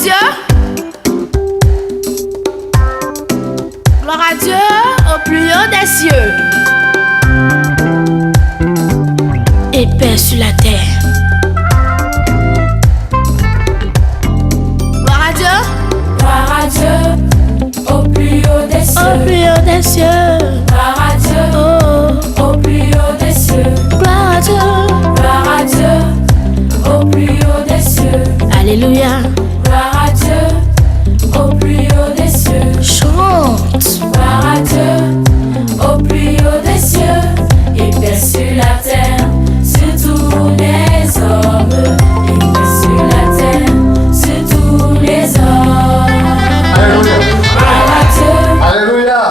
Dieu. Gloire à Dieu au plus haut des cieux. Et paix sur la terre. Gloire à Dieu. Gloire à Dieu au plus haut des cieux. Au plus haut des cieux. Gloire à Dieu au plus haut des cieux. Gloire à Dieu. Gloire à Dieu au plus haut des cieux. Alléluia. Gloire à Dieu au plus haut des cieux. Chante. Gloire à Dieu au plus haut des cieux. Et paix sur la terre, sur tous les hommes. Et paix sur la terre, sur tous les hommes. Alléluia. Gloire à Dieu. Alléluia.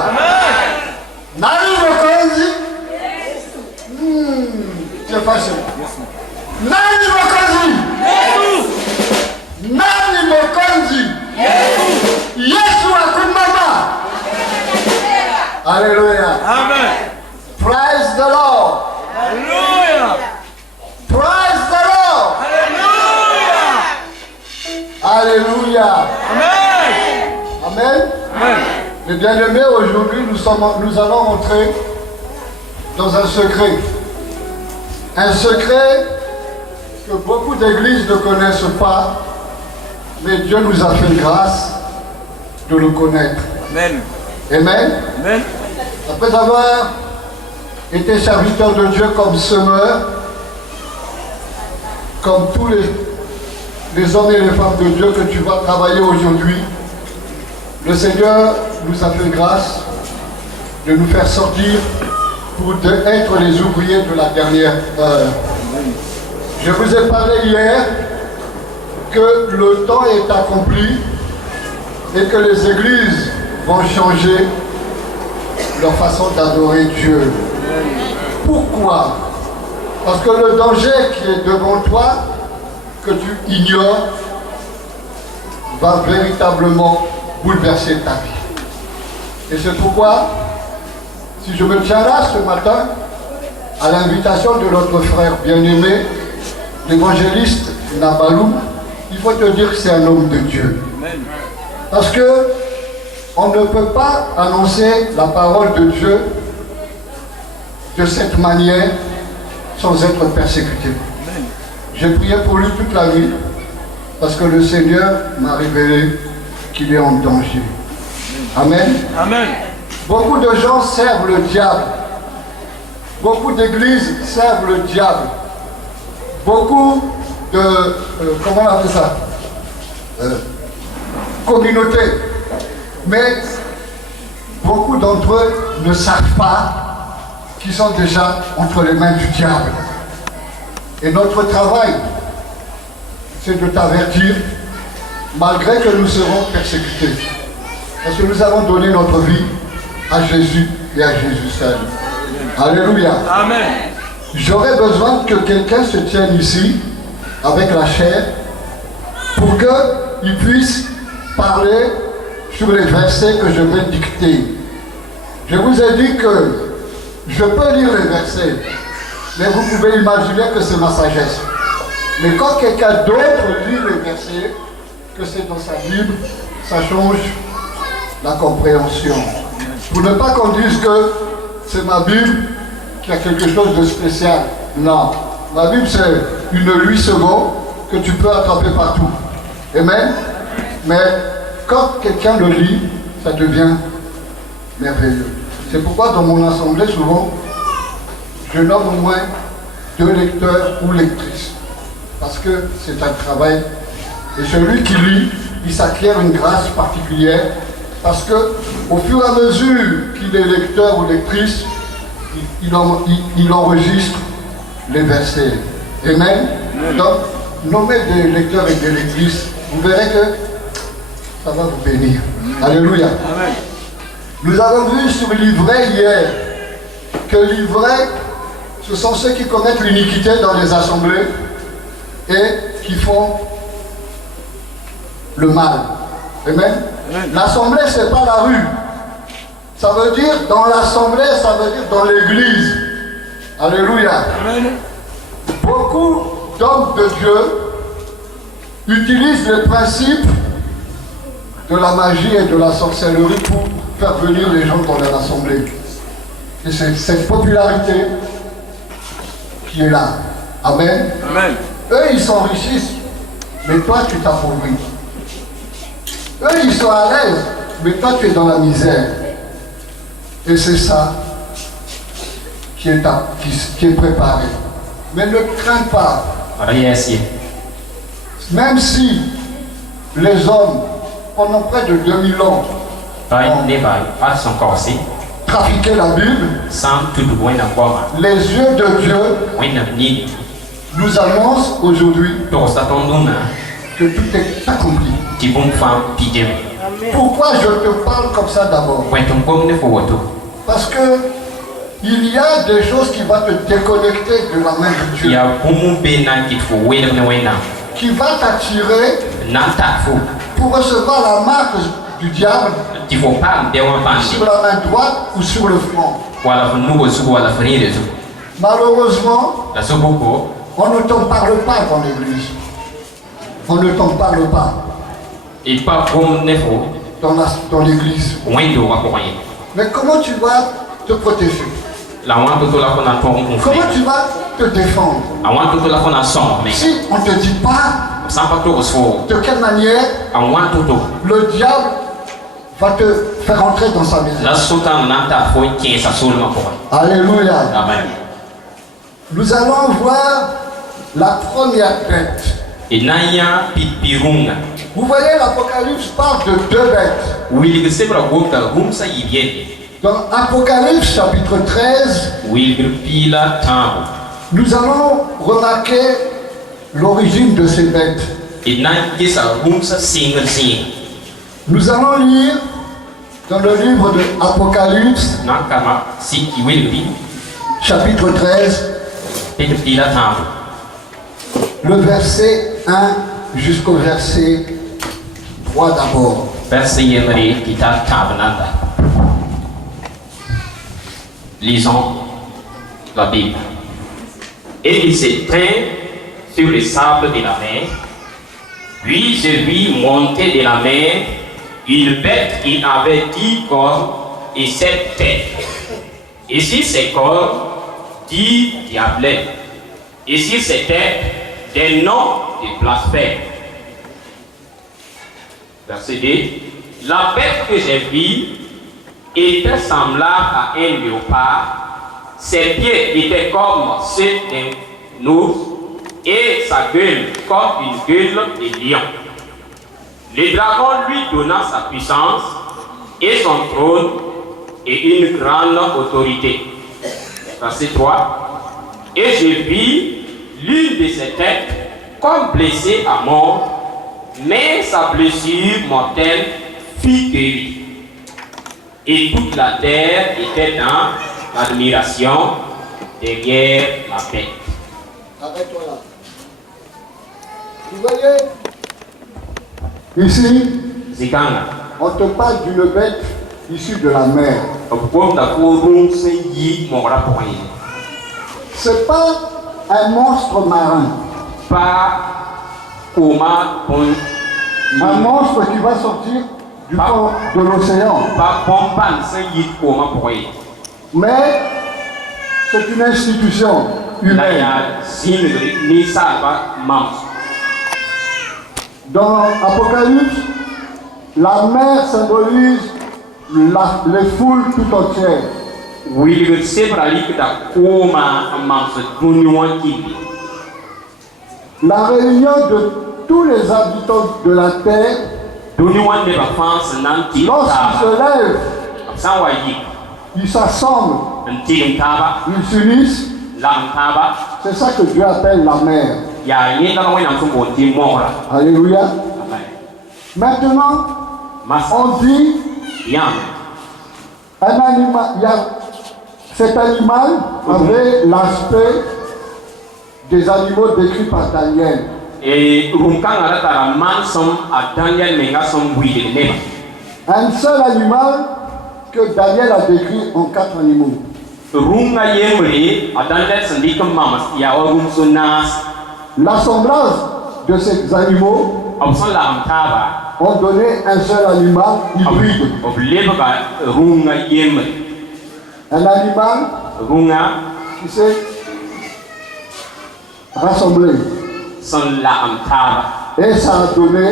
Nani mokonzi? Tu es fâché. Nani mokonzi? Nani mokonzi? Yesu akumama. Alléluia. Amen. Praise the Lord. Alléluia. Praise the Lord. Alléluia. Alléluia. Amen. Amen. Amen. Les bien-aimés, aujourd'hui, nous allons entrer dans un secret. Un secret que beaucoup d'églises ne connaissent pas, mais Dieu nous a fait grâce de le connaître. Amen. Amen. Amen. Après avoir été serviteur de Dieu comme semeur, comme tous les hommes et les femmes de Dieu que tu vas travailler aujourd'hui, le Seigneur nous a fait grâce de nous faire sortir pour être les ouvriers de la dernière heure. Je vous ai parlé hier que le temps est accompli et que les églises vont changer leur façon d'adorer Dieu. Pourquoi? Parce que le danger qui est devant toi, que tu ignores, va véritablement bouleverser ta vie. Et c'est pourquoi, si je me tiens là ce matin, à l'invitation de notre frère bien-aimé, l'évangéliste Nabalou, il faut te dire que c'est un homme de Dieu. Parce que on ne peut pas annoncer la parole de Dieu de cette manière sans être persécuté. J'ai prié pour lui toute la nuit parce que le Seigneur m'a révélé qu'il est en danger. Amen. Amen. Beaucoup de gens servent le diable. Beaucoup d'églises servent le diable. Beaucoup de... comment on appelle ça? Communautés. Mais beaucoup d'entre eux ne savent pas qu'ils sont déjà entre les mains du diable. Et notre travail, c'est de t'avertir, malgré que nous serons persécutés. Parce que nous avons donné notre vie à Jésus et à Jésus seul. Alléluia. Amen. J'aurais besoin que quelqu'un se tienne ici, avec la chair, pour qu'il puisse parler sur les versets que je vais dicter. Je vous ai dit que je peux lire les versets, mais vous pouvez imaginer que c'est ma sagesse. Mais quand quelqu'un d'autre lit les versets, que c'est dans sa Bible, ça change la compréhension. Pour ne pas qu'on dise que c'est ma Bible qui a quelque chose de spécial. Non. Ma Bible, c'est une 8 secondes que tu peux attraper partout. Amen. Mais quand quelqu'un le lit, ça devient merveilleux. C'est pourquoi dans mon assemblée, souvent, je nomme au moins 2 lecteurs ou lectrices. Parce que c'est un travail. Et celui qui lit, il s'acquiert une grâce particulière. Parce que au fur et à mesure qu'il est lecteur ou lectrice, il enregistre les versets. Amen. Donc, nommez des lecteurs et des lectrices, vous verrez que ça va vous bénir. Alléluia. Amen. Nous avons vu sur l'ivraie hier que l'ivraie, ce sont ceux qui commettent l'iniquité dans les assemblées et qui font le mal. Amen. L'assemblée, ce n'est pas la rue. Ça veut dire dans l'assemblée, ça veut dire dans l'église. Alléluia. Amen. Beaucoup d'hommes de Dieu utilisent les principes de la magie et de la sorcellerie pour faire venir les gens dans leur assemblée. Et c'est cette popularité qui est là. Amen. Amen. Eux, ils s'enrichissent, mais toi, tu t'appauvris. Eux, ils sont à l'aise, mais toi, tu es dans la misère. Et c'est ça qui est préparé. Mais ne crains pas. Même si les hommes, pendant près de 2000 ans, trafiquaient la Bible, les yeux de Dieu nous annoncent aujourd'hui que tout est accompli. Pourquoi je te parle comme ça d'abord? Parce que il y a des choses qui vont te déconnecter de la main de Dieu. Qui va t'attirer pour recevoir la marque du diable sur la main droite ou sur le front. Malheureusement, on ne t'en parle pas dans l'église. On ne t'en parle pas dans l'église. Mais comment tu vas te protéger? Comment tu vas te défendre? Si on ne te dit pas de quelle manière le diable va te faire entrer dans sa maison. Alléluia. Amen. Nous allons voir la première bête. Vous voyez, l'Apocalypse parle de deux bêtes. Dans Apocalypse chapitre 13, nous allons remarquer l'origine de ces bêtes. Nous allons lire dans le livre de Apocalypse, chapitre 13, le verset 1 jusqu'au verset 3 d'abord. Lisons la Bible. Et il s'éteint sur les sables de la mer. Puis je vis monter de la mer une bête qui avait 10 cornes et 7 têtes. Et sur ses cornes, 10 diablets. Et sur ses têtes, des noms de blasphèmes. Verset 2. La bête que j'ai vue était semblable à un léopard. Ses pieds étaient comme ceux d'un ours et sa gueule comme une gueule de lion. Le dragon lui donna sa puissance et son trône et une grande autorité. Verset 3. Et je vis l'une de ses têtes comme blessée à mort, mais sa blessure mortelle fut guérie. Et toute la terre était dans l'admiration derrière la bête. Arrête-toi là. Vous voyez, ici, on te parle d'une bête issue de la mer. Ce n'est pas un monstre marin. Un monstre qui va sortir du fond de l'océan. Mais c'est une institution humaine. Dans Apocalypse, la mer symbolise les foules tout entières. La réunion de tous les habitants de la terre, lorsqu'ils se lèvent, ils s'assemblent, ils s'unissent. C'est ça que Dieu appelle la mer. Alléluia. Maintenant, on dit un animal, cet animal avait l'aspect des animaux décrits par Daniel. Un seul animal que Daniel a décrit en 4 animaux. L'assemblage de ces animaux b sẽn lagem taaba ont donné un seul animal hybride. b lebga rũnga yembre Un animal rũnga qui s'est rassemblé. sẽn lagem taaba Et ça a donné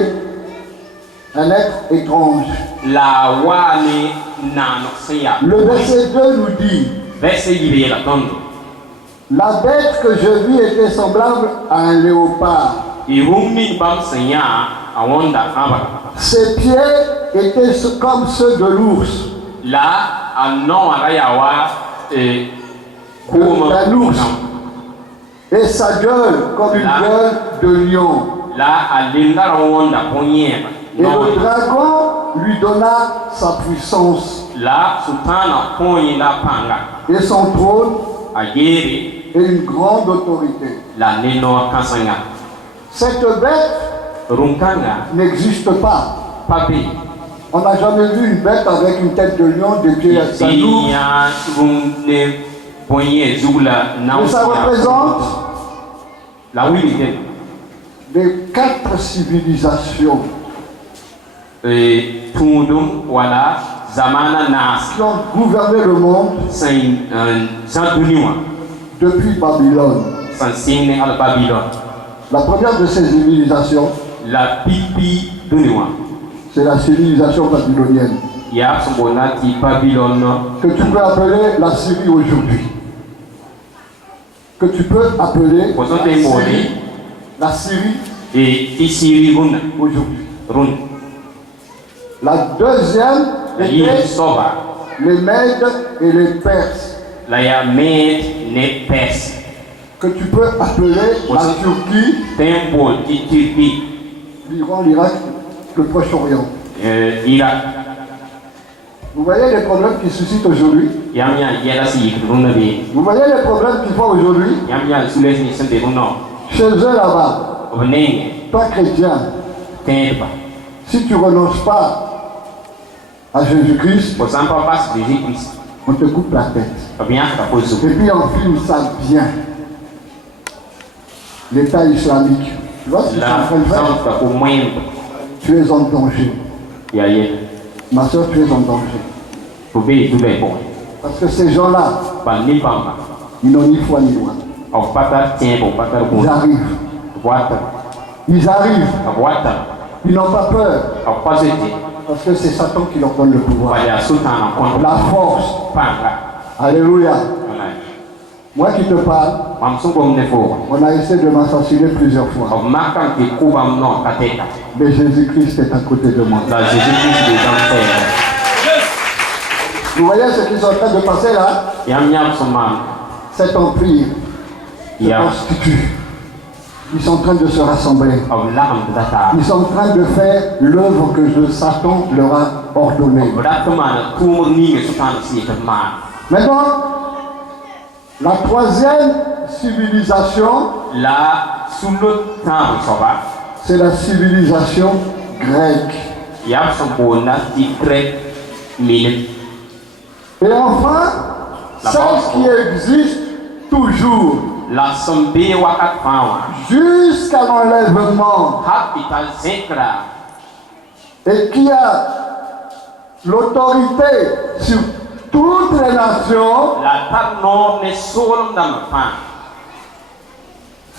un être étrange. la waa ne naaneg sẽn yaa Le verset 2 nous dit, vɛrse yib yeela tõndo la bête que je vis était semblable à un léopard. y rũng ning bãmb sẽn yã a wõnda gãbga Ses pieds étaient comme ceux de l'ours. la a noogã yaa wa koome d'un ours. Et sa gueule comme une Là. gueule de lion. la a lemda ra wõnda bõn-yẽega Et le dragon lui donna sa puissance la sultana kõo yẽ la pãnga et son trône a yeere et une grande autorité. la ne noor kãsenga Cette bête rũn-kãnga n'existe pas. pa be On n'a jamais vu une bête avec une tête de lion, des pieds à tɩ sandou. yã rũn ne bõn-yẽ zug la nao Mais ça représente la wilg tẽ les 4 civilisations tũudum wala zamana naas qui ont gouverné le monde sẽn zã dũni wã depuis Babylone. sẽn sɩng ne al babilon La première de ces civilisations, la pipi dũni wã c'est la civilisation babylonienne, yaa sẽn boonda tɩ babilon que tu peux appeler la Syrie aujourd'hui. Que tu peux appeler Vous entendez mon Syrie, la Syrie tɩ siri rũnna aujourd'hui. rũn La deuxième la yɩl était soaba les Mèdes et les Perses, la yaa meed ne pɛs que tu peux appeler la Turquie, tẽ n bool tɩ tirki l'Iran, l'Irak, le Proche-Orient. irak Vous voyez les problèmes qui suscitent aujourd'hui? yãmb yã yɛla sẽn yik rũnnã bee Vous voyez les problèmes qu'ils font aujourd'hui? yãmb yã sулɛs nins sẽn be rũnnã Chez eux là-bas, b nengẽ toi chrétien, tẽedba si tu ne renonces pas à Jésus-Christ, fo sã n pa bas Jésus-Christ on te coupe la tête. b yãkda fo zug Et puis on filme ça bien. L'État islamique. Tu vois ce qu'ils sont la en train de faire? zãmda fo moẽmb Tu es en danger. yaa yel Ma soeur, tu es en danger. fo bee tʋ bɩ pʋgẽ Parce que ces gens-là, bãmb ne bãmba ils n'ont ni foi ni loi. b pa tar tẽeb b pa tar Ils gũud arrivent. b wata Ils arrivent. b wata Ils n'ont pas peur. b pa zote Parce que c'est Satan qui leur donne le pouvoir. bala yaa sultana kõt La force. pãnga Alléluia. Wala. Moi qui te parle, bãmb sẽn gom ne foogã on a essayé de m'assassiner plusieurs fois. b makame tɩ kʋ bãmb noog ka tɛka Mais Jésus-Christ est à côté de moi. la Jésus-Christ de bãmb fɛɛga Vous voyez ce qu'ils sont en train de passer là? yãmb yãmb sẽn maan Cet empire se yaa constitue. Ils sont en train de se rassembler. b lagemda taab Ils sont en train de faire l'œuvre que le Satan leur a ordonnée. b rat tɩ maana tʋʋmd ninga sultana sẽn yetɩ b maan Maintenant, la troisième civilisation, la sũ-lot tãab soaba c'est la civilisation grecque. yaa b sẽn boonda tɩ grɛk milem Et enfin, La celle base. qui existe toujours la sẽn bee wakat fãa wã jusqu'à l'enlèvement hal tɩ t'a zẽkra et qui a l'autorité sur toutes les nations, la tar noor ne soglem dãmb fãa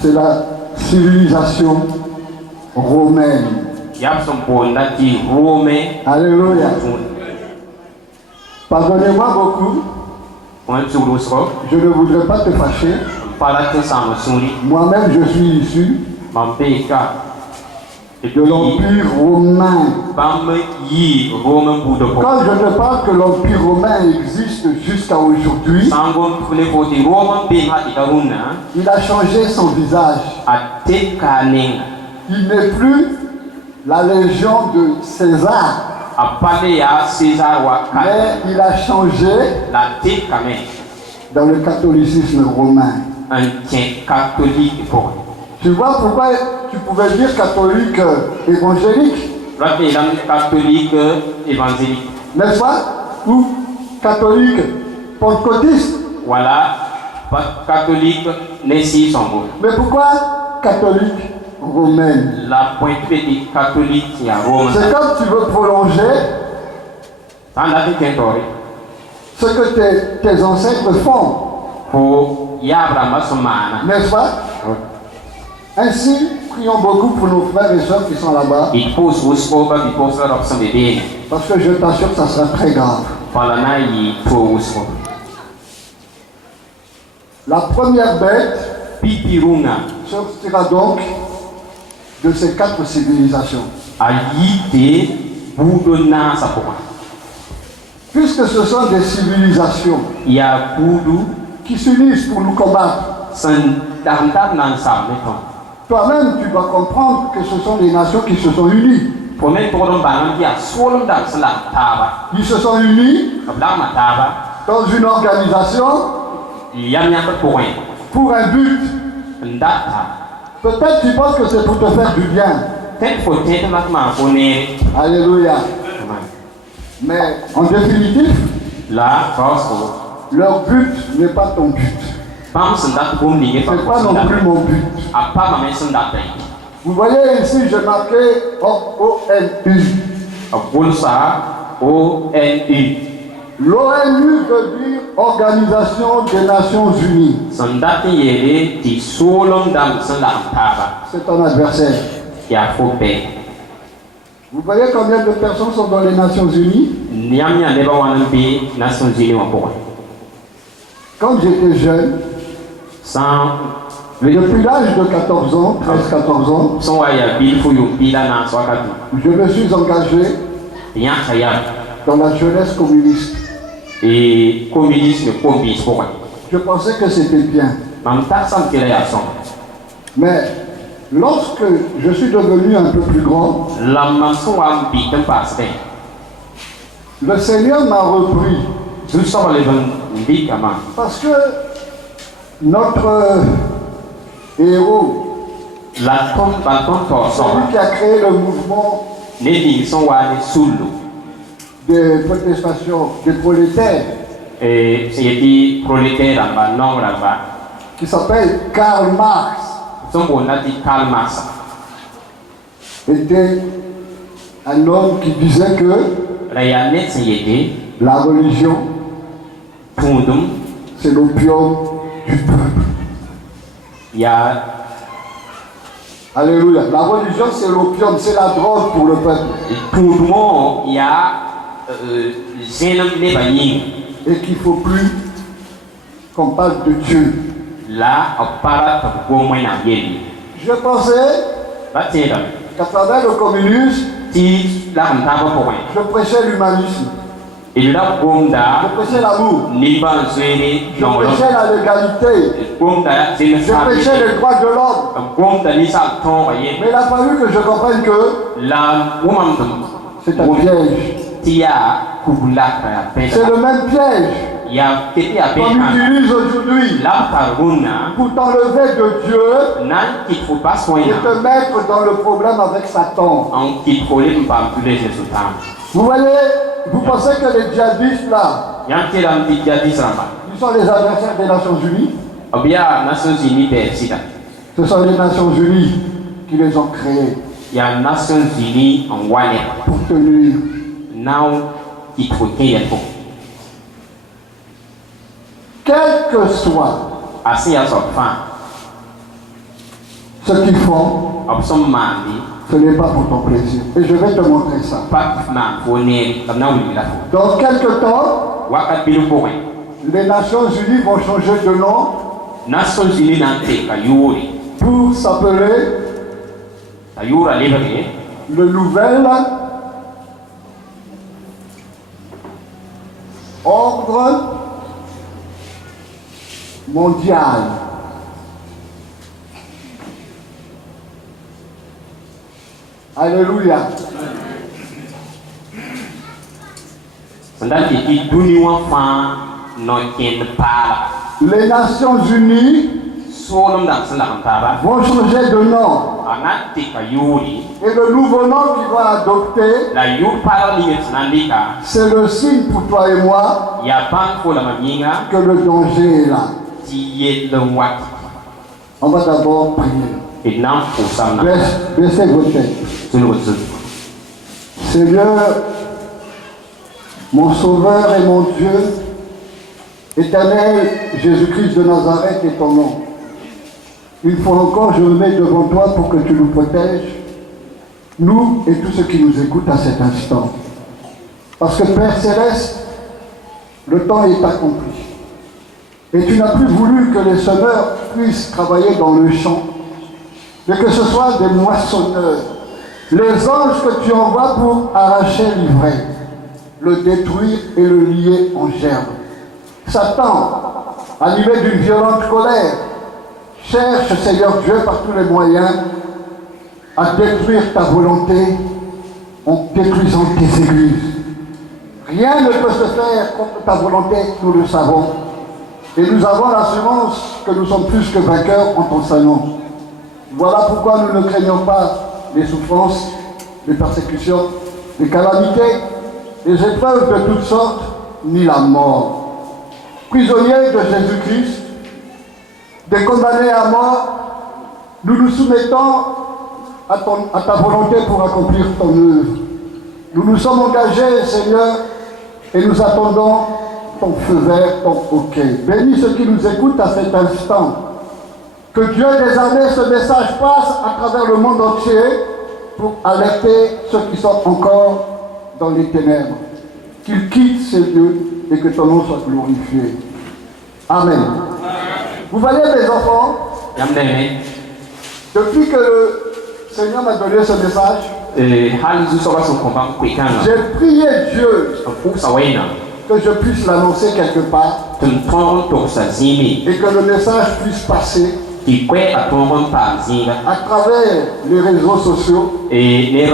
c'est la civilisation romaine. yaa b sẽn boonda tɩ rome Alléluia. Pardonnez-moi beaucoup, wãn zugd wʋsgo je ne voudrais pas te fâcher. n pa ra tɩ sãam sũuri Moi-même, je suis issu mam beeka de l'Empire romain. bãmb yɩ rome n buudã pʋgẽ Quand je te parle que l'Empire romain existe jusqu'à aujourd'hui, sã n gom ne fo tɩ rome n beem ha tɩ ta rũnnã il a changé son visage. a teka a nenga Il n'est plus la légion de César, a pa le yaa césar wa ka mais il a changé la tekame dans le catholicisme romain. n kẽ catholique pʋgẽ Tu vois pourquoi tu pouvais dire catholique évangélique, rat yeelame catholique évangélique n'est-ce pas? Ou catholique pentecôtiste. wala catholique ne sɩɩ sõngo Mais pourquoi catholique? romaine. La pointe de catholique qui a Rome. C'est quand tu veux prolonger Dans la vie ce que tes ancêtres font, pour Yabra Masomana. n'est-ce pas? Ainsi, prions beaucoup pour nos frères et sœurs qui sont là-bas, Il pose au scope, il pose la option de bien. parce que je t'assure que ça sera très grave. Falana, il faut au scope. La première bête Pipirunga, sortira donc de ces 4 civilisations. a yité, boudonna sa pour. Puisque ce sont des civilisations Il y a boudou, qui s'unissent pour nous combattre, sans d'antar nan sa mettons. toi-même tu dois comprendre que ce sont des nations qui se sont unies. Pour même pour nous banon, il y a solom dans cela, taba. Ils se sont unis Comme là, ma taba, dans une organisation il y a bien pour rien. pour un but. Ndata. Peut-être tu penses que c'est pour te faire du bien. Tel faut être maintenant bonnet. Alléluia. Mais en définitive, Là, force. leur but n'est pas ton but. Pam sendat boum lié Ce n'est pas non plus mon but. A pas ma main sendat. Vous voyez ici, j'ai marqué ONU. A bolsa ONU. L'ONU veut dire Organisation des Nations Unies. Sendat yere ti solom dam sendat taba. C'est ton adversaire. Ya faut paix. Vous voyez combien de personnes sont dans les Nations Unies? Niam ya neba wana bi Nations Unies wa pour. Quand j'étais jeune, Sans depuis l'âge de 14 ans, 13-14 ans, son wa ya bil fu yu bila na so ka je me suis engagé tu. Ya saya dans la jeunesse communiste. et communisme communiste pour. Je pensais que c'était bien. Mam ta sam création. Mais lorsque je suis devenu un peu plus grand, La maso wa bi tan passe. le Seigneur m'a repris Tout ça va les bi kama. parce que notre héros, La tombe ba ton to so. celui qui a créé le mouvement Ne di son wa ne sulu. des protestations des prolétaires, Et c'est dit prolétaire là-bas, non là-bas. qui s'appelle Karl Marx, Son bon a dit Karl Marx. était un homme qui disait que Rayanet c'est dit la religion, Tundum, c'est l'opium du peuple. il y a Alléluia. La religion, c'est l'opium, c'est la drogue pour le peuple. Tundum, il y a Zenom Nebayin. Et qu'il ne faut plus qu'on parle de Dieu. Là, on parle de Gomoy na Yeli. Je pensais Batina, qu'à travers le communisme, ti la rentaba pour rien. je prêchais l'humanisme, Et là, je Gomda, prêchais l'amour, Niban Zéni, je non, prêchais la légalité, Gomda, c'est le je prêchais les droits de l'homme. Gomda, ni sa ton, voyez. Mais il a fallu que je comprenne que La woman, c'est un piège. Tia, Kubula, C'est le même piège il y a été à qu'on utilise aujourd'hui la paruna, pour t'enlever de Dieu nan qu'il faut pas et soigner. te mettre dans le problème avec Satan. En qu'il faut les pas plus les résultats. Vous voyez, vous pensez que les djihadistes là, Yang tira mti jadi serama. ils sont les adversaires des Nations Unies? Obia Nations Unies de sida. Ce sont les Nations Unies qui les ont créés Il y a Nations Unies en Wane. pour te nuire. Now il faut qu'il y ait pour. Quel que soit Assez à son fin. ce qu'ils font, Option mandi. ce n'est pas pour ton plaisir. Et je vais te montrer ça. Pas ma fourni comme n'a oublié la faute. Dans quelques temps, Wakat bilu pour les Nations Unies vont changer de nom Nations Unies n'ante kayuri. pour s'appeler Kayura libéré. le nouvel ordre mondial. Alléluia. Sanda qui duni wa fa no ken para. Les Nations Unies Solom dan sanda kantaba. vont changer de nom. Anante kayuri. Et le nouveau nom qu'ils vont adopter, La yu para ni nandika. c'est le signe pour toi et moi Ya pan ko la maminga. que le danger est là. Ti ye le wat. On va d'abord prier. Việt Nam phủ sang nằm Baissez vos têtes. dưới luật dự. Seigneur, mon Sauveur et mon Dieu, Éternel Jésus-Christ de Nazareth est ton nom. Une fois encore, je me mets devant toi pour que tu nous protèges, nous et tous ceux qui nous écoutent à cet instant. Parce que Père Céleste, le temps est accompli. Et tu n'as plus voulu que les semeurs puissent travailler dans le champ, mais que ce soit des moissonneurs, les anges que tu envoies pour arracher l'ivraie, le détruire et le lier en gerbe. Satan, animé d'une violente colère, cherche, Seigneur Dieu, par tous les moyens, à détruire ta volonté en détruisant tes églises. Rien ne peut se faire contre ta volonté, nous le savons. Et nous avons l'assurance que nous sommes plus que vainqueurs en ton Saint-Nom. Voilà pourquoi nous ne craignons pas les souffrances, les persécutions, les calamités, les épreuves de toutes sortes, ni la mort. Prisonniers de Jésus-Christ, des condamnés à mort, nous nous soumettons à ta volonté pour accomplir ton œuvre. Nous nous sommes engagés, Seigneur, et nous attendons ton feu vert, ton OK. Bénis ceux qui nous écoutent à cet instant. Que Dieu des armées, ce message passe à travers le monde entier pour alerter ceux qui sont encore dans les ténèbres. Qu'ils quittent ces lieux et que ton nom soit glorifié. Amen. Vous voyez, mes enfants, depuis que le Seigneur m'a donné ce message, j'ai prié Dieu que je puisse l'annoncer quelque part et que le message puisse passer à travers les réseaux sociaux et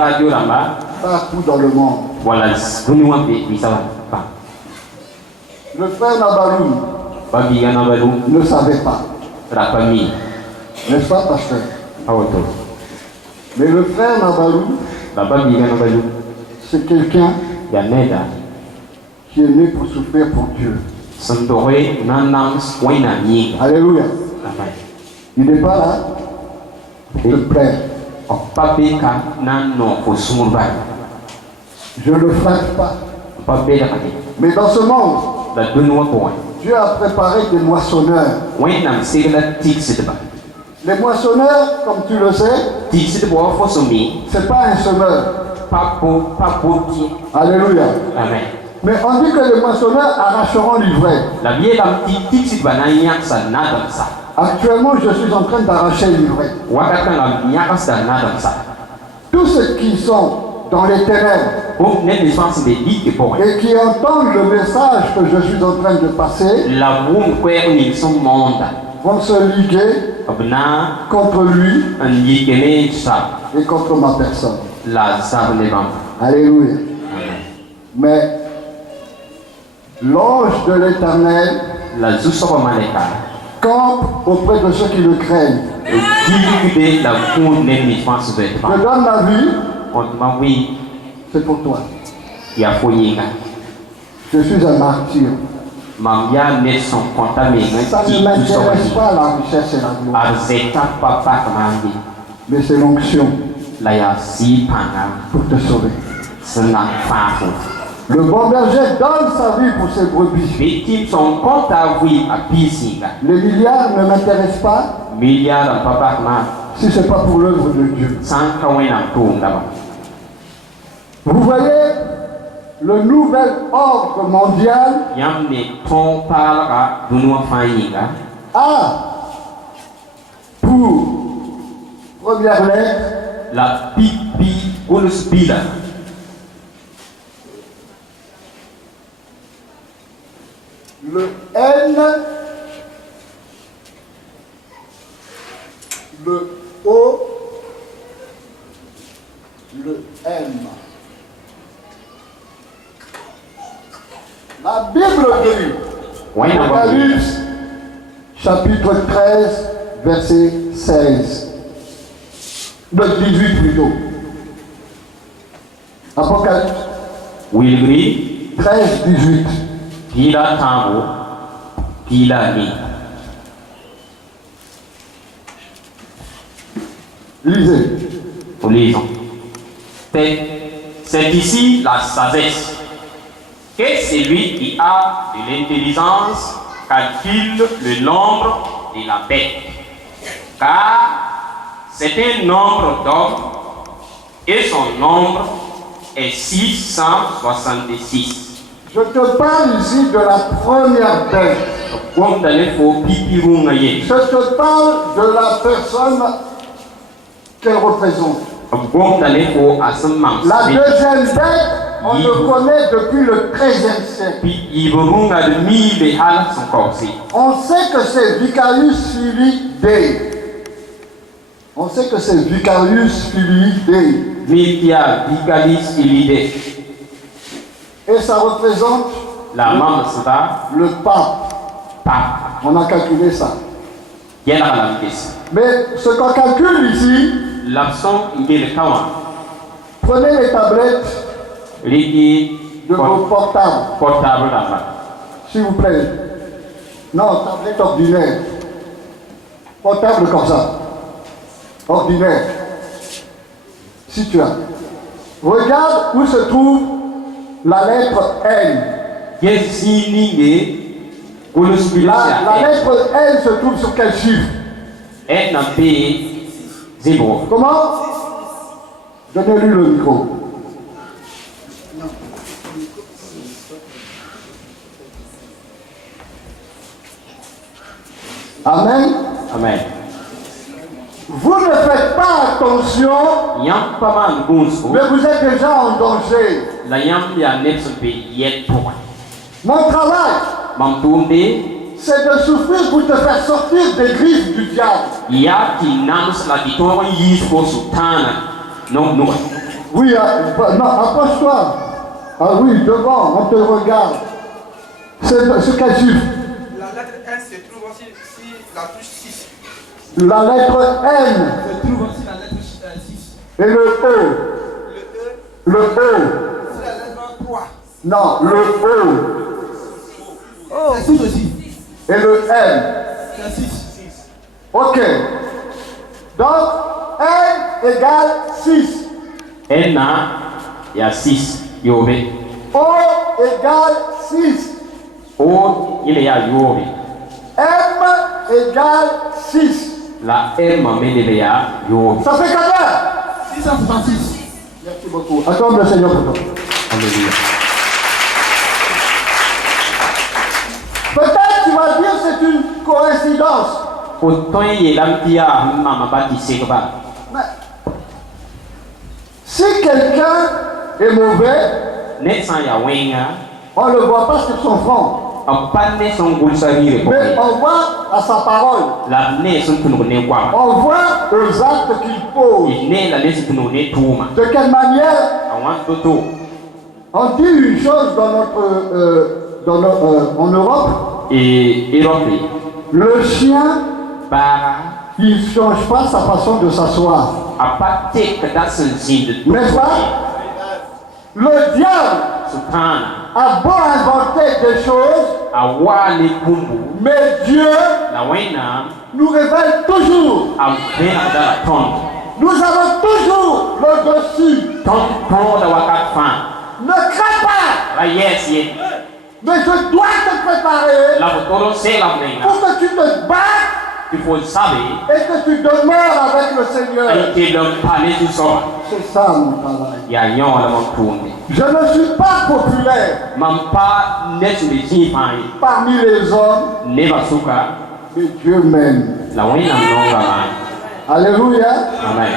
partout dans le monde. Le frère Nabalou ne savait pas, n'est-ce pas, pasteur? Mais le frère Nabalou, c'est quelqu'un qui est né pour souffrir pour Dieu. Alléluia. Il n'est pas là pour te plaire. Je ne le flatte pas. Mais dans ce monde, Dieu a préparé des moissonneurs. Les moissonneurs, comme tu le sais, c'est pas un semeur. Alléluia. Amen. Mais on dit que les moissonneurs arracheront l'ivraie. Actuellement, je suis en train d'arracher l'ivraie. Tous ceux qui sont dans les ténèbres et qui entendent le message que je suis en train de passer vont se liguer contre lui et contre ma personne. Alléluia. Mais l'ange de l'Éternel campe auprès de ceux qui le craignent. Je donne ma vie, c'est pour toi. Je suis un martyr. Ça ne m'intéresse pas la richesse et la gloire, mais c'est l'onction pour te sauver. Le bon berger donne sa vie pour ses brebis. Les milliards ne m'intéressent pas si ce n'est pas pour l'œuvre de Dieu. Vous voyez le nouvel ordre mondial a pour première lettre la pipi ou le spila. Le N, le O, le M. La Bible dit, Apocalypse, chapitre 13, verset 16. De 18 plutôt. Apocalypse. Wilgri 13, 18. Pila Tambo, Pila Mi. Lisez. Nous lisons. C'est ici la sagesse. Que celui qui a de l'intelligence calcule le nombre de la bête. Car c'est un nombre d'hommes et son nombre est 666. Je te parle ici de la première bête. Je te parle de la personne qu'elle représente. La deuxième bête, on le connaît depuis le XIIIe siècle. On sait que c'est Vicarius Filii Dei. On sait que c'est Vicarius Filii Dei. Et ça représente le pape. On a calculé ça. Mais ce qu'on calcule ici, prenez les tablettes de vos portables. S'il vous plaît. Non, tablette ordinaire. Portable comme ça. Ordinaire. Si tu as. Regarde où se trouve la lettre N. La lettre N se trouve sur quel chiffre? Comment? Donnez-lui le micro. Amen. Amen. Vous ne faites pas attention, mais vous êtes déjà en danger. Mon travail, c'est de souffrir pour te faire sortir des griffes du diable. Oui, non, approche-toi. Ah oui, devant, on te regarde. C'est quel chiffre? La lettre N se trouve aussi sur la touche 6. La lettre N. Se trouve aussi la lettre 6. Et le E. Le E. C'est la lettre 3. Non, le E. C'est 6 aussi. Et le N. C'est 6. Ok. Donc, N égale 6. Il y a 6. O égale 6. Il y a Yobi. M égale 6. La M Yobi. Ça fait combien? 666. Merci beaucoup. Accorde le Seigneur pour toi. Alléluia. Peut-être tu vas dire c'est une coïncidence. Mais si quelqu'un est mauvais, on ne le voit pas sur son front. Mais on voit à sa parole. On voit aux actes qu'il pose. De quelle manière? On dit une chose en Europe. Le chien, il ne change pas sa façon de s'asseoir. N'est-ce pas? Le diable a beau inventer des choses, mais Dieu nous révèle toujours. Nous avons toujours le dessus. Ne crains pas, mais je dois te préparer pour que tu te battes et que tu demeures avec le Seigneur. C'est ça mon travail. Je ne suis pas populaire parmi les hommes, mais Dieu m'aime. Alléluia. Amen.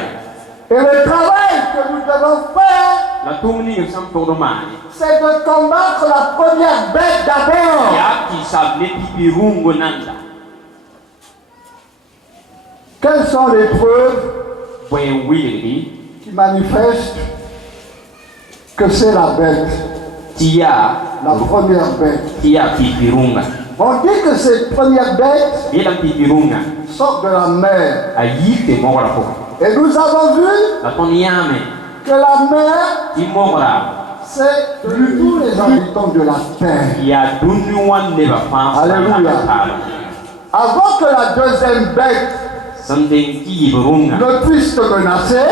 Et le travail que nous devons faire, c'est de combattre la première bête d'abord. Quelles sont les preuves qui manifestent que c'est la bête, la première bête? On dit que cette première bête sort de la mer. Et nous avons vu que la mer, c'est tous les habitants de la terre. Alléluia. Avant que la deuxième bête something qui brunga ne puisse te menacer,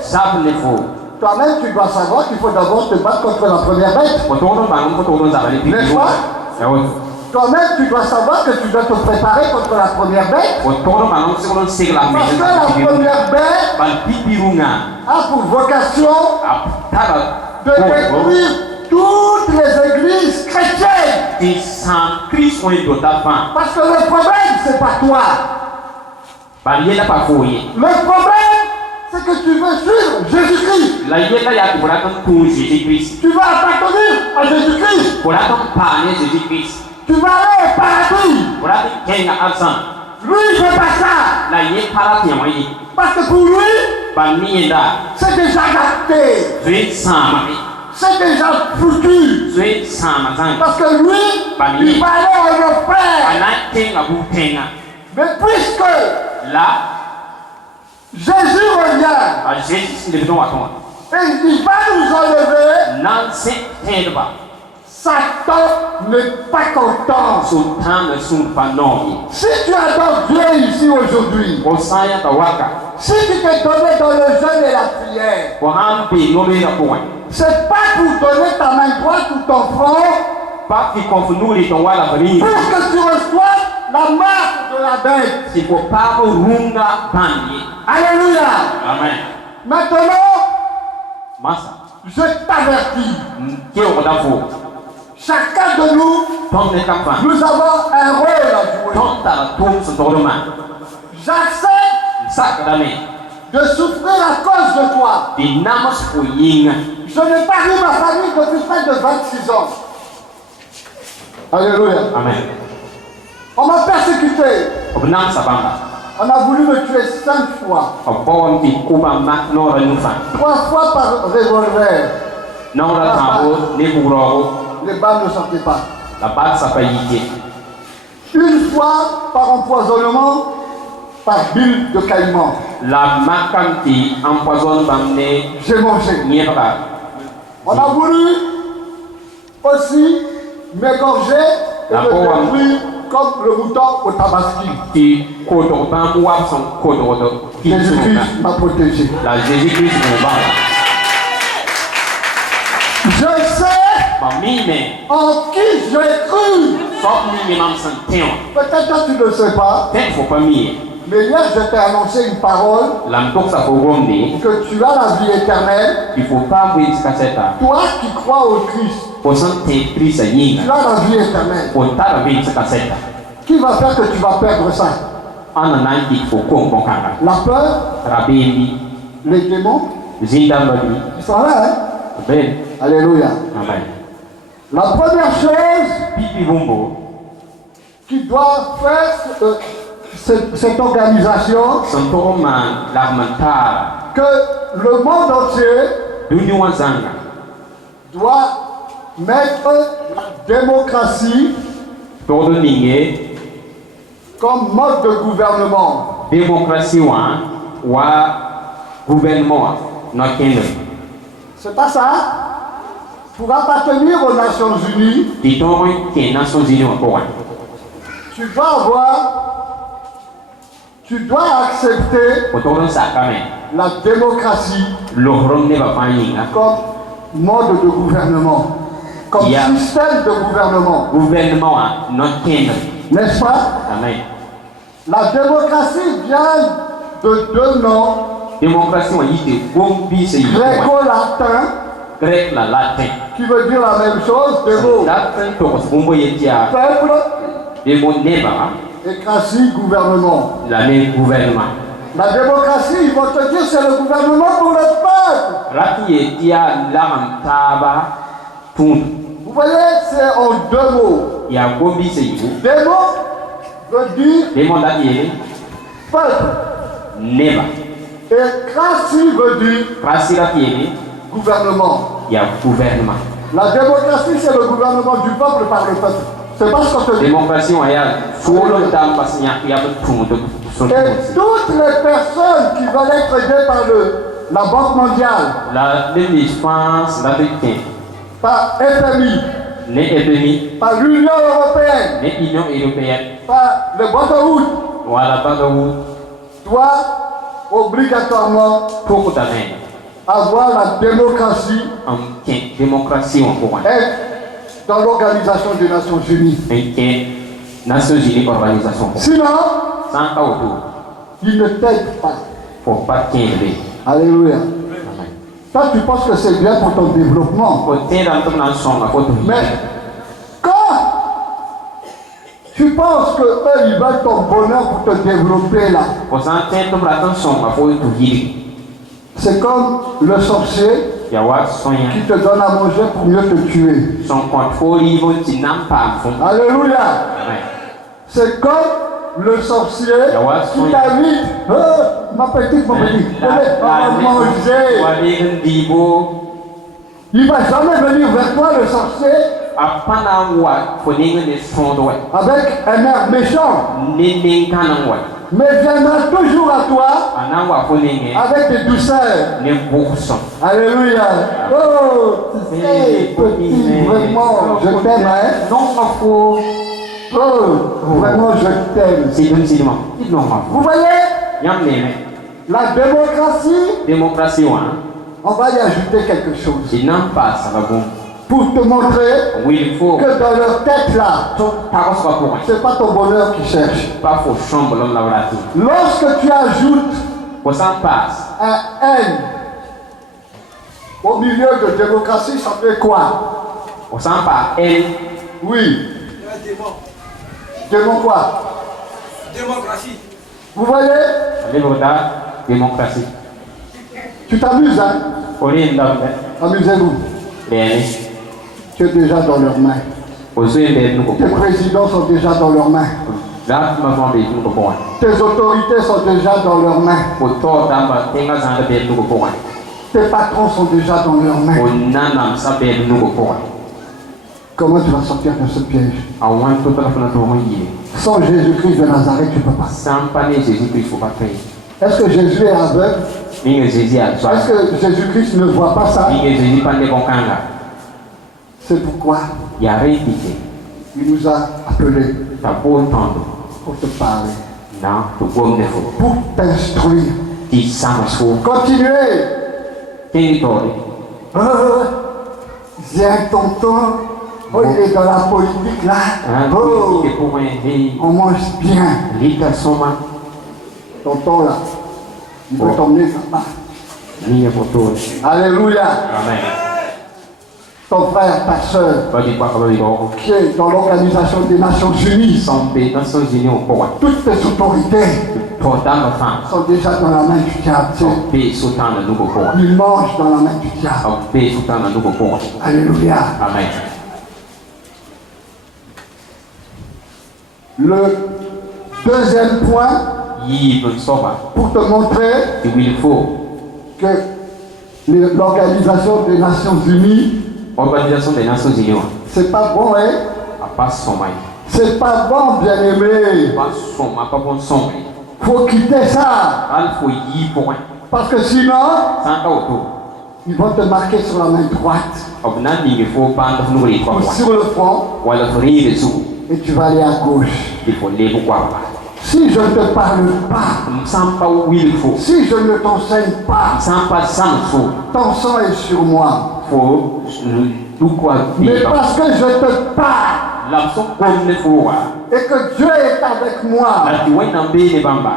sable fo toi-même tu dois savoir qu'il faut d'abord te battre contre la première bête. potono bang potono zabali N'est-ce pas? Toi-même tu dois savoir que tu dois te préparer contre la première bête. potono bang sekono segla Parce que la première bête bal pipirunga a pour vocation de détruire toutes les églises chrétiennes. et sans Christ on est de ta fin Parce que le problème, c'est pas toi. bal yela pa foye Le problème, c'est que tu veux suivre Jésus-Christ. la yela ya pour la tout Jésus-Christ Tu vas appartenir à Jésus-Christ. pour la parler Jésus-Christ Tu vas aller au paradis. pour la kenga alsan Lui, il ne veut pas ça. la yé para ti moyi Parce que pour lui, bal nienda c'est déjà gâté. zui sama C'est déjà foutu. zui sama zang Parce que lui, il va aller en enfer. ana kenga bu kenga Mais puisque là Jésus revient a Jésus de don aton et il va nous enlever, nan se tendba Satan n'est pas content. sultan ne sun pa no Si tu adores Dieu ici aujourd'hui, o saya ka waka si tu t'es donné dans le jeûne et la prière, ko han pe no le na point c'est pas pour donner ta main droite ou ton front pas qui confondre ton wala bari pour que tu reçoives la marque de la bête. si ko pa runga bandi Alléluia. amen Maintenant, masa je t'avertis, ke o da fo chacun de nous, ton ne kam fa nous avons un rôle à jouer. ton ta ton so to ma J'accepte sak da me de souffrir à cause de toi. di namas ko yinga Je n'ai pas vu ma famille depuis près de 26 ans. Alléluia. amen On m'a persécuté. o nam sabanga On a voulu me tuer 5 fois. o bon ti kuba mak no ra nu fa 3 fois par revolver. no ra ta o ne buro Les balles ne sortaient pas. la base sa pa yike Une fois par empoisonnement par bile de caïman. la makanti empoisonne bamne J'ai mangé. niebra On a voulu aussi m'égorger et me détruire comme le mouton au tabaski. ti kodo bam wa son kodo do ki Jésus-Christ m'a protégé. la Jésus-Christ mo ba Je sais ba mi me en qui j'ai cru. fop mi me mam san teo Peut-être que tu ne sais pas, ten fo pa mi mais hier je t'ai annoncé une parole lam tok sa fo gombe que tu as la vie éternelle. il faut pas vous discaseta Toi qui crois au Christ, po san te prisa tu yinga as la vie éternelle. po ta la vie discaseta Qui va faire que tu vas perdre ça? ana nan ki fo ko bon kanga La peur, rabendi les démons, zinda mbali ils sont là, hein? ben Alléluia. amen La première chose pipi bumbo qui doit faire cette organisation, santoro man l'armentar que le monde entier duni wazanga doit mettre la démocratie todo ninge comme mode de gouvernement. démocratie wa gouvernement no kende C'est pas ça? Pour appartenir aux Nations Unies, di toy ke Nations Unies ko tu dois accepter ko todo sakame la démocratie lohrom ne ba fanyinga comme mode de gouvernement, comme Yeah. système de gouvernement. gouvernement no kende N'est-ce pas? amen La démocratie vient de deux noms démocratie wa yite gombi se yite gréco-latins grec la latin qui veut dire la même chose, des mots latin to ko bumbo yetia peuple de mo neba et cratie gouvernement. la même gouvernement La démocratie, ils vont te dire c'est le gouvernement pour le peuple. rati yetia la taba tun Vous voyez, c'est en deux mots. ya gombi se yibu Démo veut dire de mo da yele peuple neba et cratie veut dire rasira yele gouvernement. ya gouvernement La démocratie, c'est le gouvernement du peuple par le peuple. C'est pas ce qu'on te dit. démocratie wa ya solo dam pasnya ya tun do Et toutes les personnes qui veulent être aidées par la Banque mondiale, la défense la défense par FMI, ne FMI par l'Union européenne, ne Union européenne par le Brotherhood, wala bagawu doit obligatoirement Pouco também. avoir la démocratie Quem démocratie on pourra. être dans l'Organisation des Nations Unies. Quem Nations Unies organisation. Sinon, Sans cas autour. il ne t'aide pas. Faut pas qu'il ait. Alléluia. Amen. Toi, tu penses que c'est bien pour ton développement. Faut ter dans ton ensemble à côté. Mais quand tu penses que eux, ils veulent ton bonheur pour te développer là, Faut sentir ton attention à faut tout dire. c'est comme le sorcier Yawa sonha. qui te donne à manger pour mieux te tuer. Son compte faut livre tu n'as pas fond. Alléluia. Amen. C'est comme le sorcier qui t'invite. Ma petite, mon petit, on va manger. Wali ndibo. Il ne va jamais venir vers toi, le sorcier, Apana wa faut dire des fonds avec un air méchant. Nini kanang wa. Mais viendra toujours à toi Anawa faut dire avec des douceurs. ne bourson. Alléluia. Oh, tu sais, petit, vraiment, je t'aime, hein. Non ma faut. Oh, vraiment, je t'aime. C'est une cinéma. Il non ma Vous faut. voyez, Yam ne. la démocratie, Démocratie hein. on va y ajouter quelque chose Il n'en pas ça va bon. pour te montrer Oui il faut. que dans leur tête là, Pas quoi pour moi. c'est pas ton bonheur qu'ils cherchent. Pas faut chambre l'homme la voilà. Lorsque tu ajoutes Pour ça passe. un N au milieu de démocratie, ça fait quoi? Pour ça pas elle. Oui, Démon. démon quoi? Démocratie. Vous voyez, Allez voilà démocratie. tu t'amuses, hein? Pour les dames. Amusez-vous. Les Tu es déjà dans leurs mains. aux yeux de nous Tes pour. présidents sont déjà dans leurs mains. Là tu m'as demandé nous pour. Tes autorités sont déjà dans leurs mains. Pour toi d'abord tenga ça de nous pour. Tes patrons sont déjà dans leurs mains. Pour nana ça de nous pour. Comment tu vas sortir de ce piège? À moins tout à fait notre moyen. Sans Jésus-Christ de Nazareth, tu ne peux pas. Sans pas Jésus Christ faut pas faire. Est-ce que Jésus est aveugle? Ni Jésus a toi. Est-ce que Jésus-Christ ne voit pas ça? Ni Jésus pas de bon kanga. C'est pourquoi Il y a répété. il nous a appelés T'as beau entendre. pour te parler, Non, tu peux me faire. pour t'instruire. Tu sais ma Continuez. territoire. Viens tonton. Oh, il est dans la politique là. Oh, Et pour moi, on mange bien. l'État soma, Tonton là, il veut t'emmener là-bas. ni pour toi. Alléluia. Amen. Ton frère, ta soeur, Pas du quoi comme il va. qui est dans l'Organisation des Nations Unies, Sans paix, dans son union, pour moi. toutes tes autorités Pour dans ma femme. sont déjà dans la main du diable. Sans paix, soutant le nouveau pour moi. Ils mangent dans la main du diable. Sans paix, soutant le nouveau pour moi. Alléluia. Amen. Le deuxième point, Il veut sauver. pour te montrer Tu il faut. que l'Organisation des Nations Unies, Organisation des Nations Unies. c'est pas bon, hein? À pas son main. C'est pas bon, bien-aimé. Pas son main, pas bon son main. Faut quitter ça. Il faut y pour moi. Parce que sinon, Sans cas autour. ils vont te marquer sur la main droite Au final, il faut pas nous les trois ou mois. sur le front Ou alors, il faut les sous. et tu vas aller à gauche. Il faut les pourquoi pas. Si je ne te parle pas, Sans pas où il faut. si je ne t'enseigne pas, Sans pas sans faut. ton sang est sur moi. Faut tout quoi. Mais parce que je te parle L'absence comme il faut. et que Dieu est avec moi, La tu vois dans les bamba.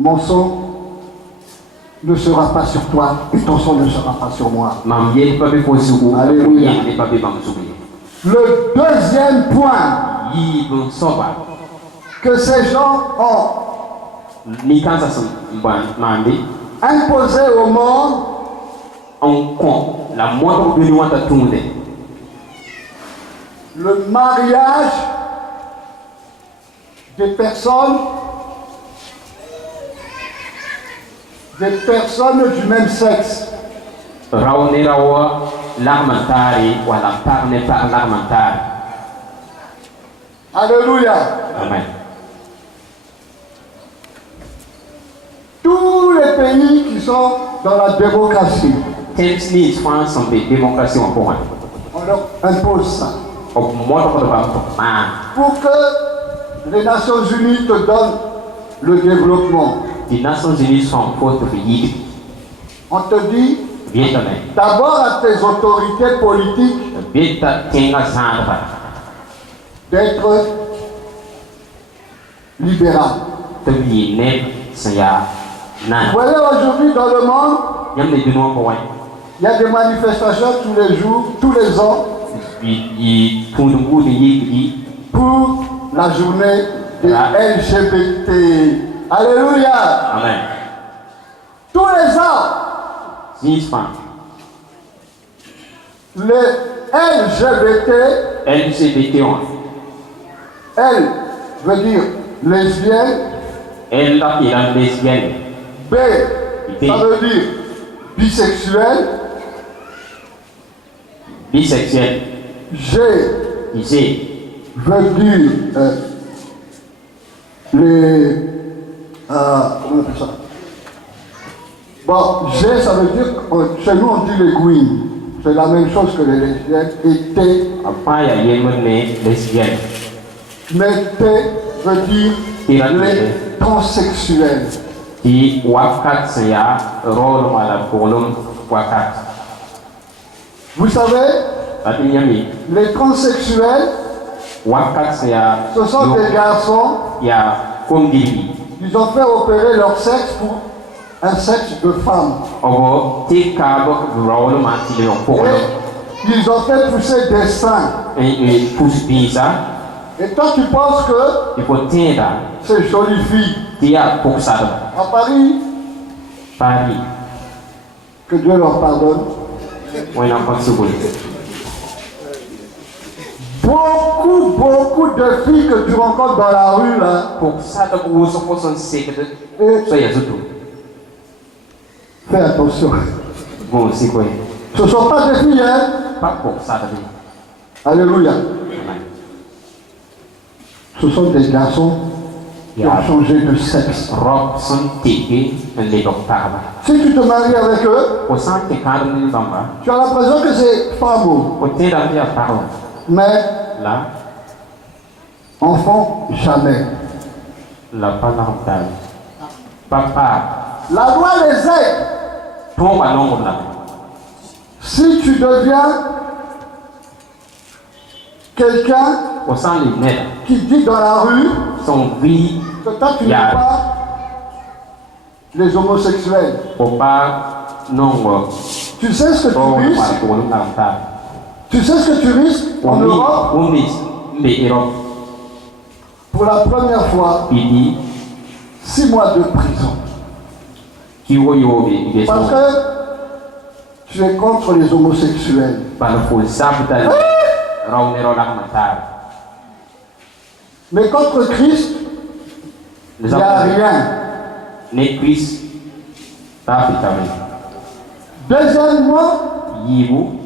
mon sang ne sera pas sur toi et ton sang ne sera pas sur moi. Mam yel pas be sous. Alléluia. Yel pas be bam sous. Le deuxième point Yi bon soba. que ces gens ont Ni quand ça sont bon mandé. imposé au monde, On compte la moindre de nous à tourner. le mariage des personnes du même sexe. Raone rawa l'armentari ou la parne par l'armentari. Alléluia. Amen. Tous les pays qui sont dans la démocratie, Temps ni France sont des démocraties en point. on leur impose ça. Au moins de pas Pour que les Nations Unies te donnent le développement. Die Nations Unies sont pour te payer. On te dit Bien donné. d'abord à tes autorités politiques Bien ta tenga zandra. d'être libéral. Te payer net saya Vous nan. voyez aujourd'hui dans le monde, Yam ne bino point. il y a des manifestations tous les jours, tous les ans, I punungu de yiki. pour la journée des LGBT. Alléluia. Amen. Tous les ans, Zispan. les LGBT, LGBT. L veut dire lesbienne, Elle la pilan lesbienne. B, ça veut dire bisexuel, Bisexuel. G Ici. veut dire les... comment on appelle ça? Bon, G, ça veut dire, chez nous on dit les queens. C'est la même chose que les lesbiennes. Et T, Apa ya yemene lesbienne. mais T veut dire les transsexuels. Di wakat saya role wala kolom wakat. Vous savez, Tapi nyami les transsexuels, wakat saya ce sont des garçons, ya kondili. ils ont fait opérer leur sexe pour un sexe de femme. Ogo tika bo role mati le kolom. Et ils ont fait pousser des seins. Et pousse bisa. Et toi tu penses que Il faut tienda. ces jolies filles Dia poksado. à Paris, Paris. que Dieu leur pardonne, Wena konsubul. beaucoup de filles que tu rencontres dans la rue là, Poksado ko uso ko son sekete. et So ya zutu. fais attention. Go sikwe. Ce ne sont pas des filles, hein? Pa poksado bi. Alléluia. Amen. Ce sont des garçons qui ont Ya changé de sexe. rock son tiki en le doctava. Si tu te maries avec eux, O san te kadam ni bamba. tu as l'impression que c'est femme, O te da via parole. mais La enfant, jamais. parental. Papa. La loi les aide. Tomba nombre la. Si tu deviens quelqu'un O san le net. qui dit dans la rue Son vie. que toi tu n'aimes Ya. pas les homosexuels, O pa nongo. tu sais ce que O tu risques? para kolom na ta. Tu sais ce que tu risques en Europe? Umi me Europe. Pour la première fois, Pidi. 6 mois de prison. Kiwo yo be Parce que tu es contre les homosexuels. Para fo sabta. Raunero la matar. Mais contre Christ, il n'y a rien. Ne Chris. Ta fitame. Deuxièmement, Yibu.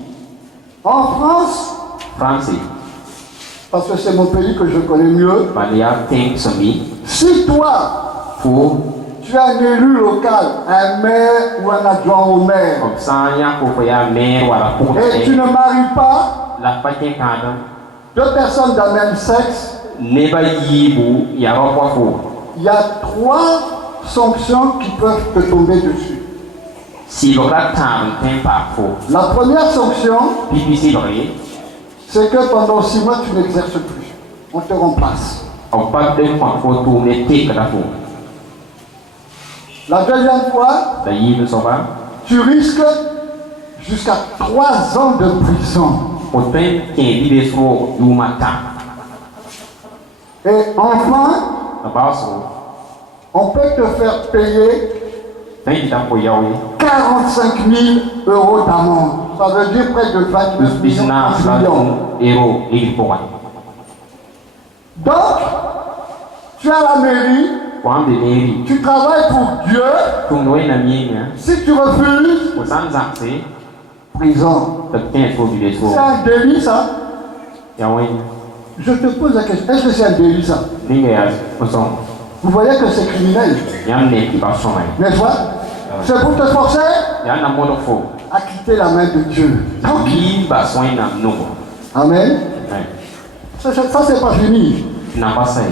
en France, Français. parce que c'est mon pays que je connais mieux, Malia think sami. si toi, Pour tu es un élu local, un maire ou un adjoint au maire, comme ça, il y a pour faire mère ou la pour et tu ne maries pas la patin cadre. 2 personnes d'un même sexe, Ne pas yibu, il y a pas pour. il y a 3 sanctions qui peuvent te tomber dessus. Si le ratam t'aime pas pour. La première sanction, Pipi c'est vrai. c'est que pendant 6 mois, tu n'exerces plus. On te remplace. On parle de quand faut tourner tes cadavres. La deuxième fois, La yibu ça va. tu risques jusqu'à 3 ans de prison. Au temps qu'il y a sur du matin. Et enfin, La base, on peut te faire payer tant qu'il t'a pour yaoui. 45 000 € d'amende. Ça veut dire près de 29 Le business là, millions. héros, il pour moi. Donc, tu es à la mairie, Quand de mairie, tu travailles pour Dieu. tout le monde est ami. Si tu refuses, Au sans accès, prison. le temps faut du C'est détour. un délit, ça. Yaoui, Je te pose la question, est-ce que c'est un délit, ça? n'ingéas, au son. Vous voyez que c'est criminel, Yam ne qui va sommer. n'est-ce pas? C'est pour te forcer Yam na mono fo. à quitter la main de Dieu. Qui va soigner na nous. Amen. Ça c'est pas fini. N'a pas ça.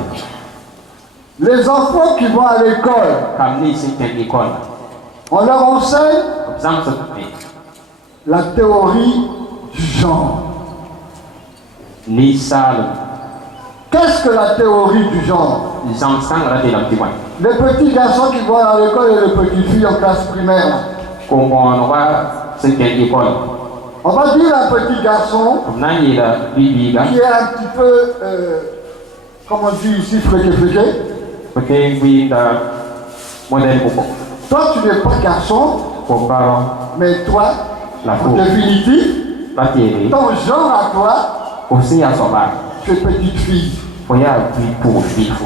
Les enfants qui vont à l'école, kam ni sin ten école on leur enseigne b zãng sẽn tɩ la théorie du genre. ninsaalem Qu'est-ce que la théorie du genre? zãng sãngrã de lame tɩ bõe Les petits garçons qui vont à l'école et les petites filles en classe primaire. Là. kom-bõonegã sẽn tẽn école On va dire un petit garçon b na n yeela bi-biiga qui est un petit peu, comme on dit ici, fléqué. b tõe n wɩɩnda modèle pʋgɔ Toi, tu n'es pas garçon, kom-barõ mais toi, la en fo définitive, pa teere ton genre à toi, f sẽn yaa soaba tu es petite fille. fo yaa bi-pʋgd bilfo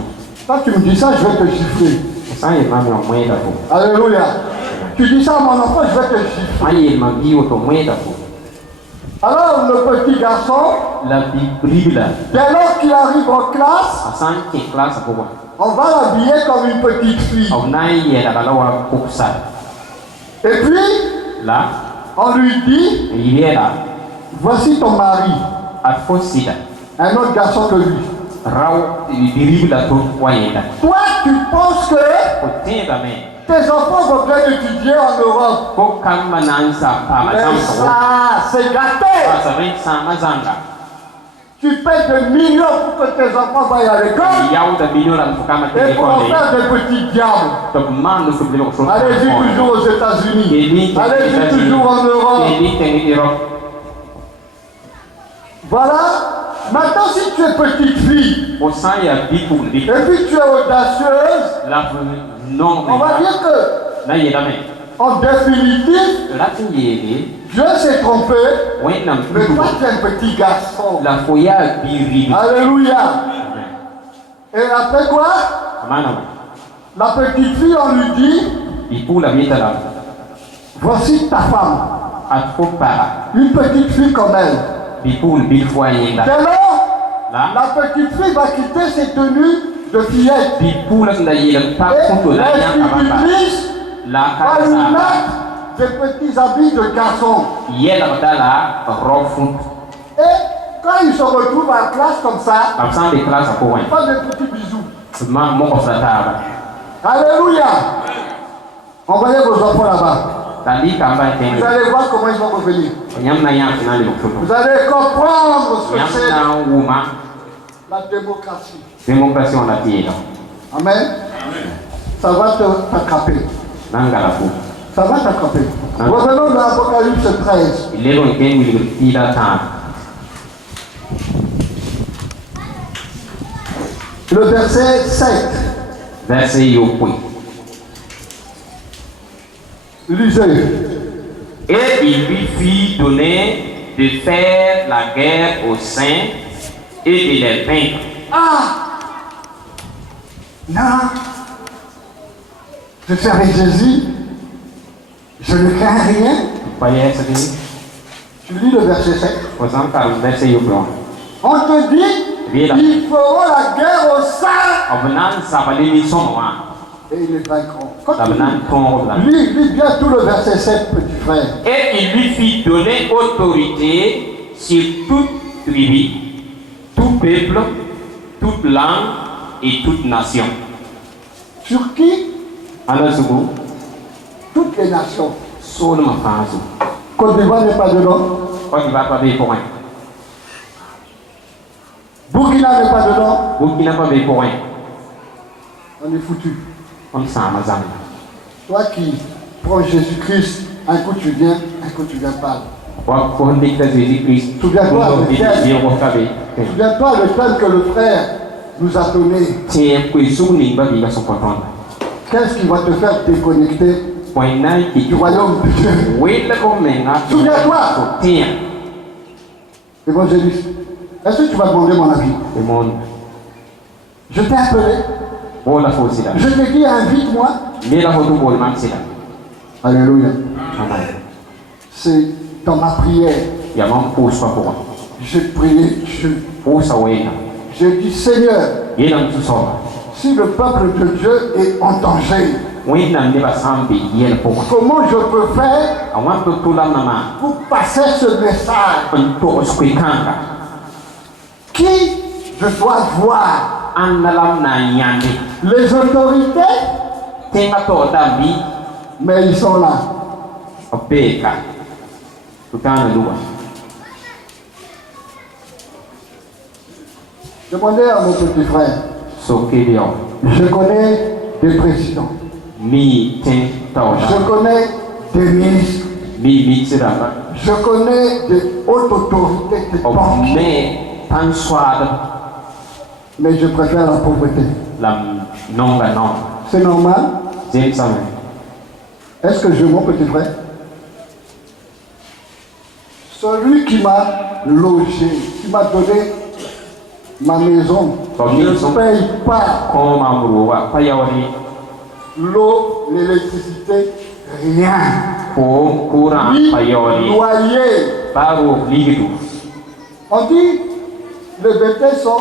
Quand tu me dis ça, je vais te chiffrer. f sã n yeelmã me wã mõeda fo Alléluia. Tu dis ça à mon enfant, je vais te chiffrer. sã n yeelmã bii woto mõeda fo Alors, le petit garçon, la bi-ribla dès lors qu'il arrive en classe, a sã n kẽ classe pʋgẽ on va l'habiller comme une petite fille. b na n yɛlga la wa pʋgsa Et puis, la on lui dit, n yɩl-yɛla voici ton mari, a fo sɩda un autre garçon que lui. rao bi-ribla tʋm wa yẽnda Toi, tu penses que fo tẽedame tes enfants vont bien étudier en Europe. fo kambã na n sa paama Mais zãmsgo ça, c'est gâté. paasa rẽnd sãama zãnga Tu payes des millions pour que tes enfants vaillent à l'école. yaooda milio rãmb fo kambã tɩ Et pour en école faire des petits diables. tɩ b maand tɩ b lebg so Allez-y toujours aux États-Unis. Allez-y toujours en Europe. tẽng Europe Voilà. Maintenant, si tu es petite fille fo sã n yaa bi-pʋgd bɩ et puis tu es audacieuse, la f nong on va dire que, la yeelame en définitive, rat n yeele Dieu s'est trompé, wẽnnaam mais toi tʋʋ tu es un petit garçon. la fo yaa bi-rib Alléluia. Et après quoi? a maana wa La petite fille, on lui dit, bi-pʋg la b yeta la voici ta femme. a fo para Une petite fille comme elle. bi-pʋgd bil fo a yẽnda Dès lors, la la petite fille va quitter ses tenues de fillette. bi-pʋg la sẽn da yeelm pa Et kõto la yãk a bãmba l'institutrice la va lui karsaaba mettre des petits habits de garçon. yɛlgda la rob fũt Et quand ils se retrouvent en classe comme ça, b sã n be claasã pʋgẽ pas de petits bisous. b maan mogsda taaba Alléluia. Envoyez vos enfants là-bas. la dɩkambã n Vous tẽngd allez voir comment ils vont revenir. yãmb na yãk tɩ na n lebg foto Vous allez comprendre ce que yãmb c'est na n wʋma la démocratie. démocratie wã la tɩ yeela Amen. Ça va t'attraper. na n gala fo Ça va t'attraper. Revenons dans l'Apocalypse 13. y lebg n kẽng wilgd piila tãag Le verset 7. verset yopoe Lisez. et il lui fit donner de faire la guerre aux saints et de les vaincre. Ah! Non. Je suis avec Jésus. Je ne crains rien. Voyez ce que dit? Tu lis le verset 7. Par exemple, par le verset yopoe On te dit, Bien là. ils feront la guerre aux saints en venant s'abaler mission et ils les vaincront. la venant tombe là. Lis bien tout le verset 7, petit frère. Et il lui fit donner autorité sur toute tribu, tout peuple, toute langue et toute nation. Sur qui? Alors, ce goût, Toutes les nations. saule ma phrase. Côte d'Ivoire n'est pas dedans. Quand il va pas payer pour rien. Burkina n'est pas dedans. Burkina pas payer pour rien. On est foutu. On s'en va zang. Toi qui prends Jésus-Christ, un coup tu viens, un coup tu viens pas. Pour dire que Jésus-Christ, Souviens-toi, nous le avons dit au travail. Souviens-toi le thème que le frère nous a donné. Tiens, que les souvenirs va vivre son content. Qu'est-ce qui va te faire déconnecter Point naïf qui du royaume de Dieu? oui, le commun. Souviens-toi. Tiens, Évangéliste, est-ce que tu vas demander mon avis? le monde. Je t'ai appelé. Oh, la fausse là. Je t'ai dit invite-moi. Mais la photo pour le même c'est là. Alléluia. Amen. C'est dans ma prière. Il y a même pause pas pour moi. J'ai prié Dieu. Pause à Wayne. J'ai dit Seigneur, Il y a tout ça. si le peuple de Dieu est en danger, Wayne n'a pas semblé hier pour moi. comment je peux faire I want to pull up maman. pour passer ce message? Untuk squikanga. Qui je dois voir? annalam na yande Les autorités, tenga to dambi mais ils sont là. opeka tutana luwa Demandez à mon petit frère. sokelio Je connais des présidents. mi ten Je tawla connais des ministres. mi mitsirama Je connais des hautes autorités qui o pensent. me tan swada Mais je préfère la pauvreté. lam nonga non C'est normal. zen sama Est-ce que je mon petit frère? Celui qui m'a logé, qui m'a donné ma maison, je ne paye pas ko mamruwa payawari l'eau, l'électricité, rien. ko courant Ni payawari loyer. baro ligidu On dit les bétails sont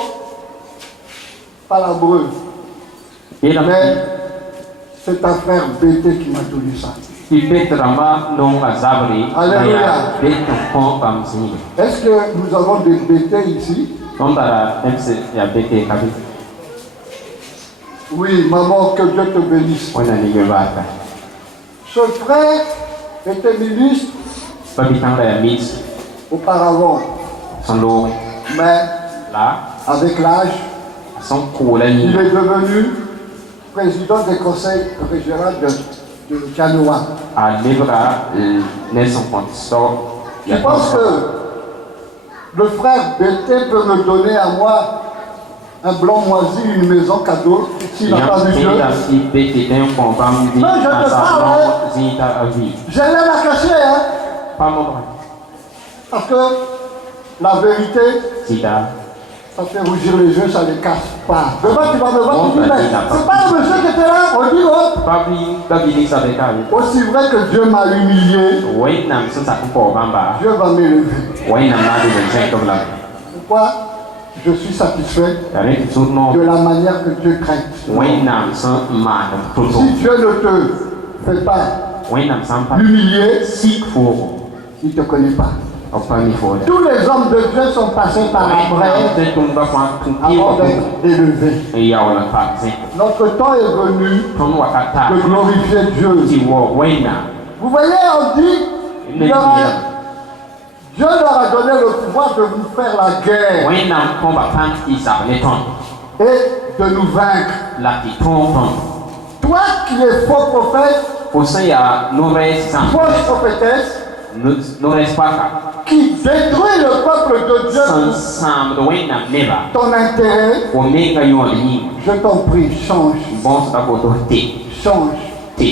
palabreux. ila Mais c'est ta frère Bété qui m'a donné ça. ki betrama nonga zabri Alléluia. ya bet ko pamsi Est-ce que nous avons des bétails ici? Nondara MC ya bete kabi Oui, maman, que Dieu te bénisse. wana ni gebata Ce frère était ministre babi tanga ya mix auparavant, sando mais la avec l'âge, son kula il ni est devenu président des conseils régionaux de Tianoua. a lebra Nelson Ponso Je pense que le frère Bété peut me donner à moi un blanc moisi, une maison cadeau, s'il n'a pas vu Dieu. si bete den ko bam di Non, je te parle. zita avi Je l'ai la caché, hein, pas mon parce que la vérité, zita ça fait rougir les yeux, ça ne les casse pas. Demain, tu vas me voir, tu dis, mais c'est pas le monsieur qui était là, on dit, oh, babi ni sabe kabi aussi vrai que Dieu m'a humilié, wainam sa ko bamba Dieu va m'élever. wainam na de ben ko la Pourquoi je suis satisfait tare surno de la manière que Dieu traite. wainam sa ma toto Si Dieu ne te fait pas wainam sampa humilier, sik fo il ne te connaît pas. o pani fo Tous les hommes de Dieu sont passés par après te tun ba fa tun avant d'être élevés. ya wala pa zen Notre temps est venu ton wakata de glorifier Dieu. ti wo waina Vous voyez, on dit, Dieu leur a donné le pouvoir de nous faire la guerre wainam ko ba pan isa ne ton et de nous vaincre. la ti ton Toi qui es faux prophète, fo sa ya no res sam fausse prophétesse, no res pa qui détruit le peuple de Dieu san pour sam do wainam neba ton intérêt, o mega yo ni je t'en prie, change, bon sa ko to te change. te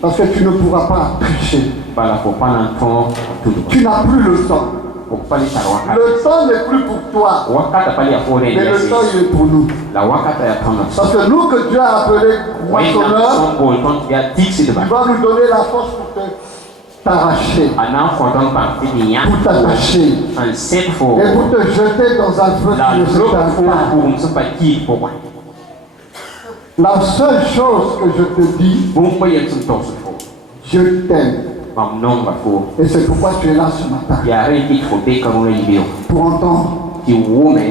Parce que tu ne pourras pas tricher. bala ko panan ton tout Tu n'as plus le temps. ko pali tar wakata Le temps n'est plus pour toi, wakata pali ya fore mais le temps il est pour nous. la wakata ya ton Parce que nous que Dieu a appelé moissonneurs, wainam son bol ton ya dixi de ba il va nous donner la force pour t'arracher, anan ko don pa ti nya pour t'attacher un set fo et pour te jeter dans un feu la qui ne loko s'éteint fo pas. pour se pa ki po wa La seule chose que je te dis, bon ko yel sun to fo Dieu t'aime. bam non ba fo Et c'est pourquoi tu es là ce matin, ya re ki fo te ka no libio pour entendre. ti wo me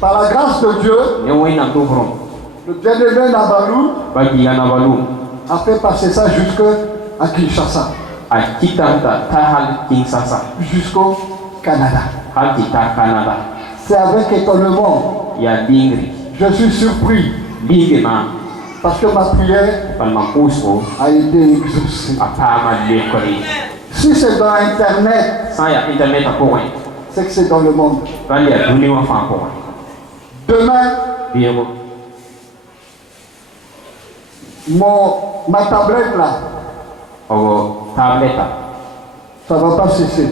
Par la grâce de Dieu, ne wainam to bron le bien-aimé Nabalou ba bi ana balu a fait passer ça jusqu'à Kinshasa, a kitanta ta hal Kinshasa jusqu'au Canada. hal ti ta Canada C'est avec étonnement, ya dingri je suis surpris, bigema parce que ma prière palma kusko a été exaucée. apama le kori Si c'est dans Internet, sans ya internet a point c'est que c'est dans le monde. bali ya duni wa fa point Demain, biego ma tablette là, o tableta ça ne va pas cesser.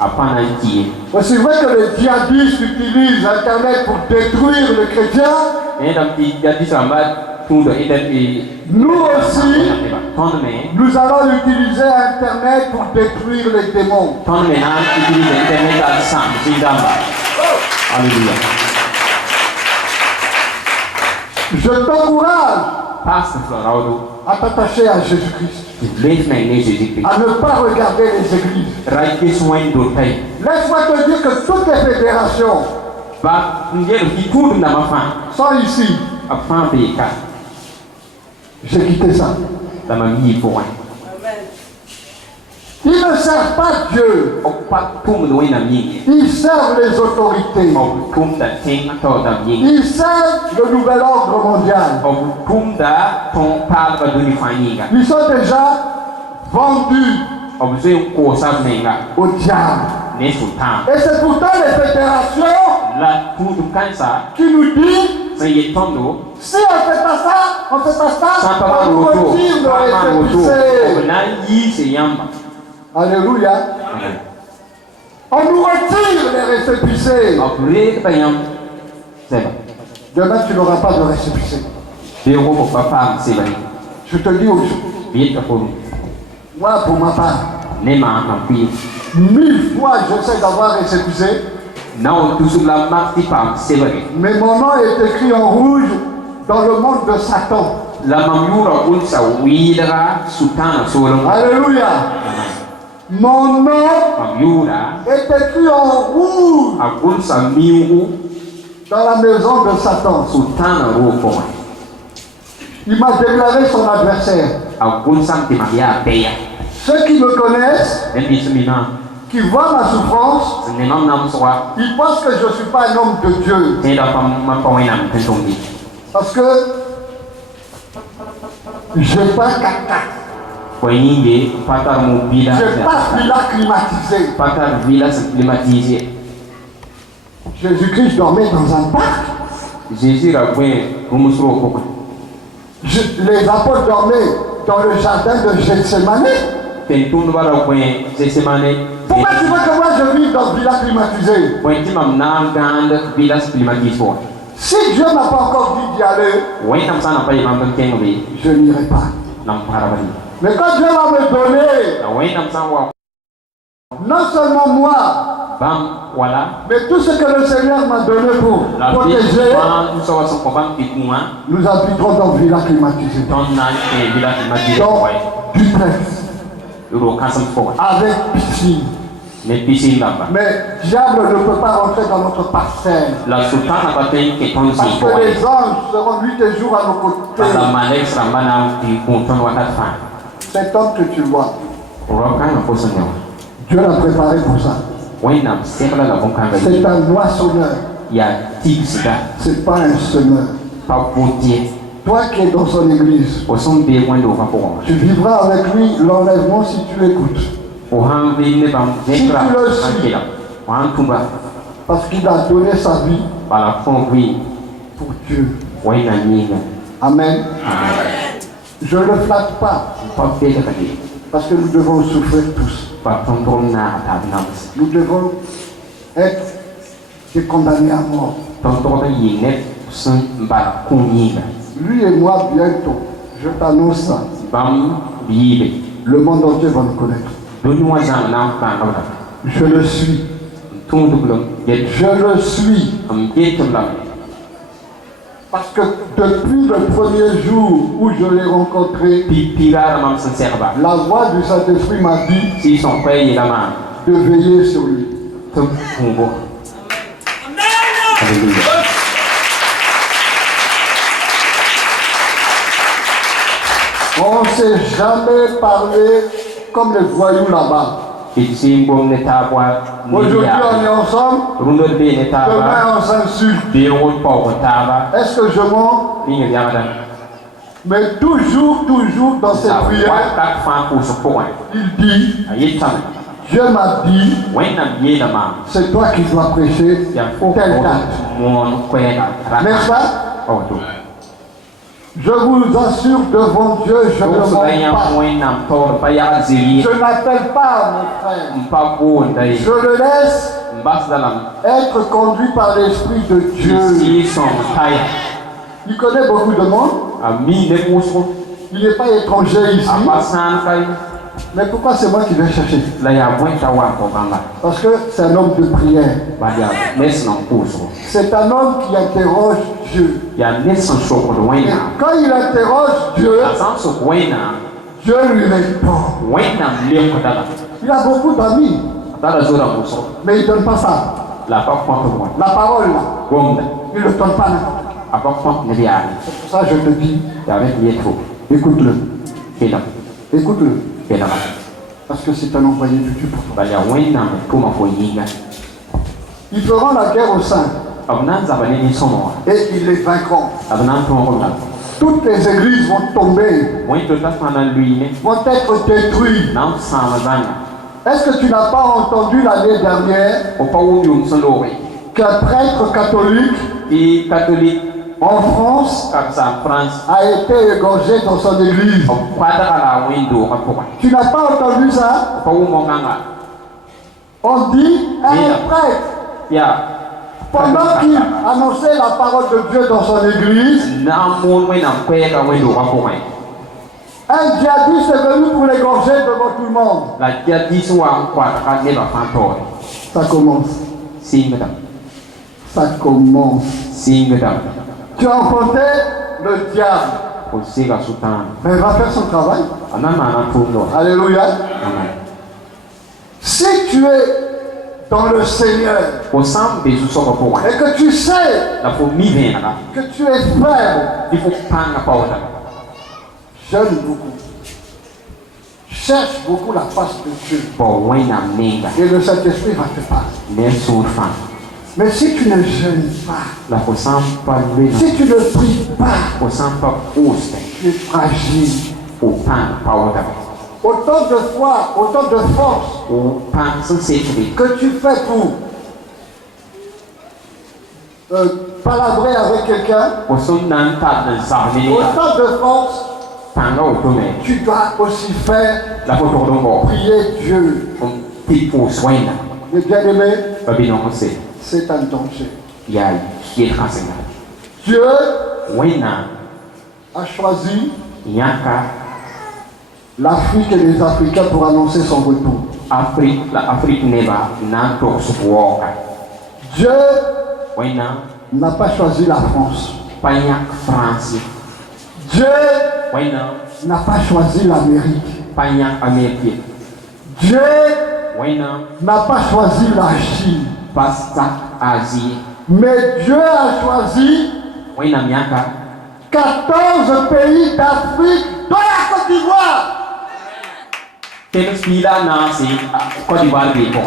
apana tie C'est vrai que les djihadistes utilisent Internet pour détruire les chrétiens. ne dam ti ya di samba tundo internet Nous aussi, ton me nous allons utiliser Internet pour détruire les démons. ton me na utilise internet al sam sindamba alléluia Je t'encourage pastor floraudo à t'attacher à Jésus-Christ, les na ne jésus à ne pas regarder les églises. right soin do tay Laisse-moi te dire que toutes les fédérations ba ngel ki tudu na mafa Sans ici, a fan be ka j'ai quitté ça. la mamie pour un Ils ne servent pas Dieu. o pa tum no ina mi Ils servent les autorités. o tum da ting to da mi Ils servent le nouvel ordre mondial. o tum da ton pa ba do ni faninga Ils sont déjà vendus o bzo ko sa menga au diable. ne sultan Et c'est pourtant les fédérations la tu du kansa qui nous disent, sa yetondo si on ne fait pas ça, on ne fait pas ça, Santa on nous Maroto retire Mama nos Roto récépissés. na yi se yamba Alléluia. On nous retire les récépissés. Après, c'est bon. Demain, tu n'auras pas de récépissé. Je te dis aujourd'hui, moi, pour ma part, 1000 fois j'essaie d'avoir récépissé, mais mon nom est écrit en rouge dans le monde de Satan. Alléluia. Mon nom est écrit en rouge dans la maison de Satan. Il m'a déclaré son adversaire. Ceux qui me connaissent, qui voient ma souffrance, ils pensent que je ne suis pas un homme de Dieu. Parce que je n'ai pas caca. Je pas villa climatisé. Jésus-Christ dormait dans un parc. Les apôtres dormaient dans le jardin de Gethsemane. Pourquoi tu veux que moi je vive dans villa climatisé? Si Dieu n'a pas encore dit d'y aller, je n'irai pas. Mais quand Dieu va me donner, non seulement moi, mais tout ce que le Seigneur m'a donné pour protéger, nous habiterons dans le village climatisé. Dans duplex. Avec piscine. Mais diable ne peut pas rentrer dans notre parcelle. Parce que les anges seront 8 jours à nos côtés. Cet homme que tu vois, Dieu l'a préparé pour ça. C'est un moissonneur. C'est pas un semeur. Toi qui es dans son église, tu vivras avec lui l'enlèvement si tu l'écoutes. Si tu le suis, parce qu'il a donné sa vie pour Dieu. Amen. Je ne le flatte pas. Parce que nous devons souffrir tous. Nous devons être des condamnés à mort. Lui et moi, bientôt, je t'annonce ça. Le monde entier va nous connaître. Je le suis. Je le suis. Parce que depuis le premier jour où je l'ai rencontré, la voix du Saint-Esprit m'a dit de veiller sur lui. On ne s'est jamais parlé comme les voyous là-bas. Aujourd'hui on est ensemble, demain on s'insulte. Est-ce que je mens? Mais toujours dans cette prière, il dit, Dieu m'a dit, c'est toi qui dois prêcher telle date. N'est-ce pas? Je vous assure devant Dieu, je ne mens pas. Je n'appelle pas mon frère. Je le laisse être conduit par l'Esprit de Dieu. Il connaît beaucoup de monde. Il n'est pas étranger ici. Mais pourquoi c'est moi qui vais chercher? Parce que c'est un homme de prière. C'est un homme qui interroge Dieu. Et quand il interroge Dieu, Dieu lui répond. Il a beaucoup d'amis. Mais il ne donne pas ça. La parole là. Il ne donne pas n'importe. Apa kok ngeliat? C'est pour ça que je te dis, Avec Yetro. écoute-le. Kedam. Écoute-le. Kedam. Parce que c'est un envoyé de Dieu pour toi. Baya wena kuma foyinga. Ils feront la guerre au sein Abnan zabane ni somo. et ils les vaincront. Abnan to ngomna. Toutes les églises vont tomber, Moi to tasmana lui vont être détruites. nam sama zanya. Est-ce que tu n'as pas entendu l'année dernière Opa wumi solo qu'un prêtre catholique I catholique en France comme ça en France. a été égorgé dans son église? Kwata kala window kapoka. Tu n'as pas entendu ça? Opa wumonganga. On dit un Bien. prêtre, Ya. pendant qu'il annonçait la parole de Dieu dans son église, Namun wena kweka window kapoka. un djihadiste est venu pour l'égorger devant tout le monde. La jadi suang kwata ka ne ba fantor. Ça commence. Singedam. Ça commence. Singedam. Tu as enfanté le diable. Osiga sultan. Mais il va faire son travail. Anana na tundo. Alléluia. Amen. Si tu es dans le Seigneur Osam bezu soko poa. et que tu sais La fo mi vena. que tu es faible, Il faut panga pauta. jeûne beaucoup. Cherche beaucoup la face de Dieu. Bo wena nenga. Et le Saint-Esprit va te parler. Ne surfa. Mais si tu ne jeûnes pas, La fo sam pa wena. si tu ne pries pas, Osam pa uste. tu es fragile. O panga pauta. Autant de foi, autant de force O panga se setri. que tu fais pour palabrer avec quelqu'un, Osum nan ta nan sarni. autant de force, Panga o tome. tu dois aussi faire La fo tordongo. prier Dieu. On tipo swena. Les bien-aimés, Babino se. c'est un danger. Ya yel kasenga. Dieu Wena a choisi yaka l'Afrique et les Africains pour annoncer son retour. Afrique, la Afrique neba na to suwoka. Dieu Wena n'a pas choisi la France. panyak France. Dieu Wena n'a pas choisi l'Amérique. panyak Amérique. Dieu Wena n'a pas choisi la Chine. pasta Asie. Mais Dieu a choisi Wena miaka 14 pays d'Afrique, dont la Côte d'Ivoire. Tenos pila na si Côte d'Ivoire bi ko.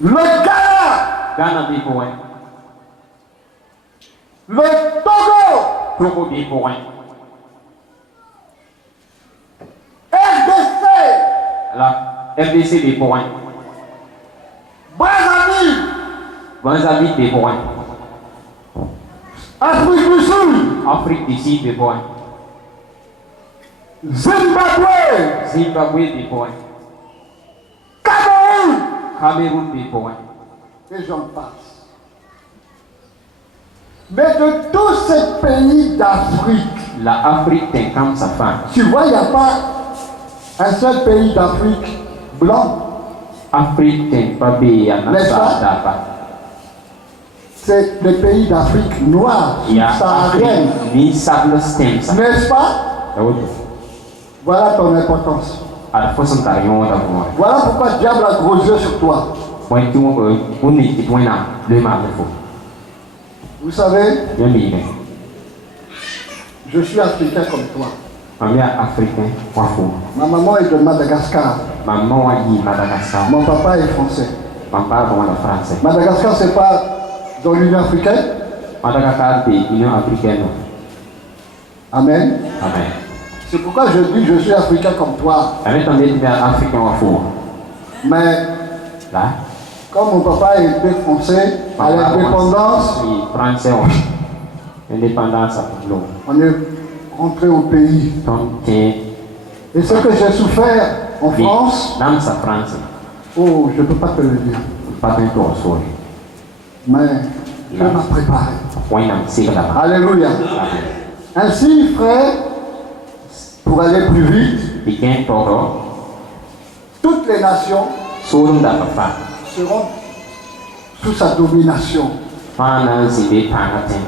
Le Ghana, Ghana bi ko. le Togo, Togo bi ko. RDC, La RDC bi ko. Brazzaville, Mozambique bi ko. Afrique du Sud, Afrique du Sud bi ko. Zimbabwe, Zimbabwe bi ko. Cameroun, Cameroun bi ko. et j'en passe. Mais de tous ces pays d'Afrique, La Afrique ten comme sa femme. tu vois, il n'y a pas un seul pays d'Afrique blanc. Afrique ten pas bi ya na N'est-ce pas? sa daba. C'est les pays d'Afrique noire, Ya subsaharienne. Afrique ni sable stem sa. N'est-ce pas? Voilà ton importance. Ada fosun tarion da ko. Voilà pourquoi le diable a gros yeux sur toi. Moi tu mo uni ti wena le ma le fo. Vous savez, Yami ne. je suis africain comme toi. Amia africain wa fo. Ma maman est de Madagascar. Maman wa yi Madagascar. Mon papa est français. Papa bon la français. Madagascar, c'est pas dans l'Union africaine. Madagascar bi Union africaine. Amen. Amen. C'est pourquoi je dis je suis africain comme toi. Avec ton dit africain wa fo. Mais Là. comme mon papa était français, à l'indépendance, Oui, français. Indépendance à l'eau. on est rentré au pays. Donc, Et ce que j'ai souffert en France, dans sa France, oh, je ne peux pas te le dire. pas d'un tour sur Mais Dieu m'a préparé. oui, non, c'est là-bas. Alléluia. Ainsi, frère, pour aller plus vite, Piquin, toro, toutes les nations sur d'apapa, seront sous sa domination. pendant ces deux panatin.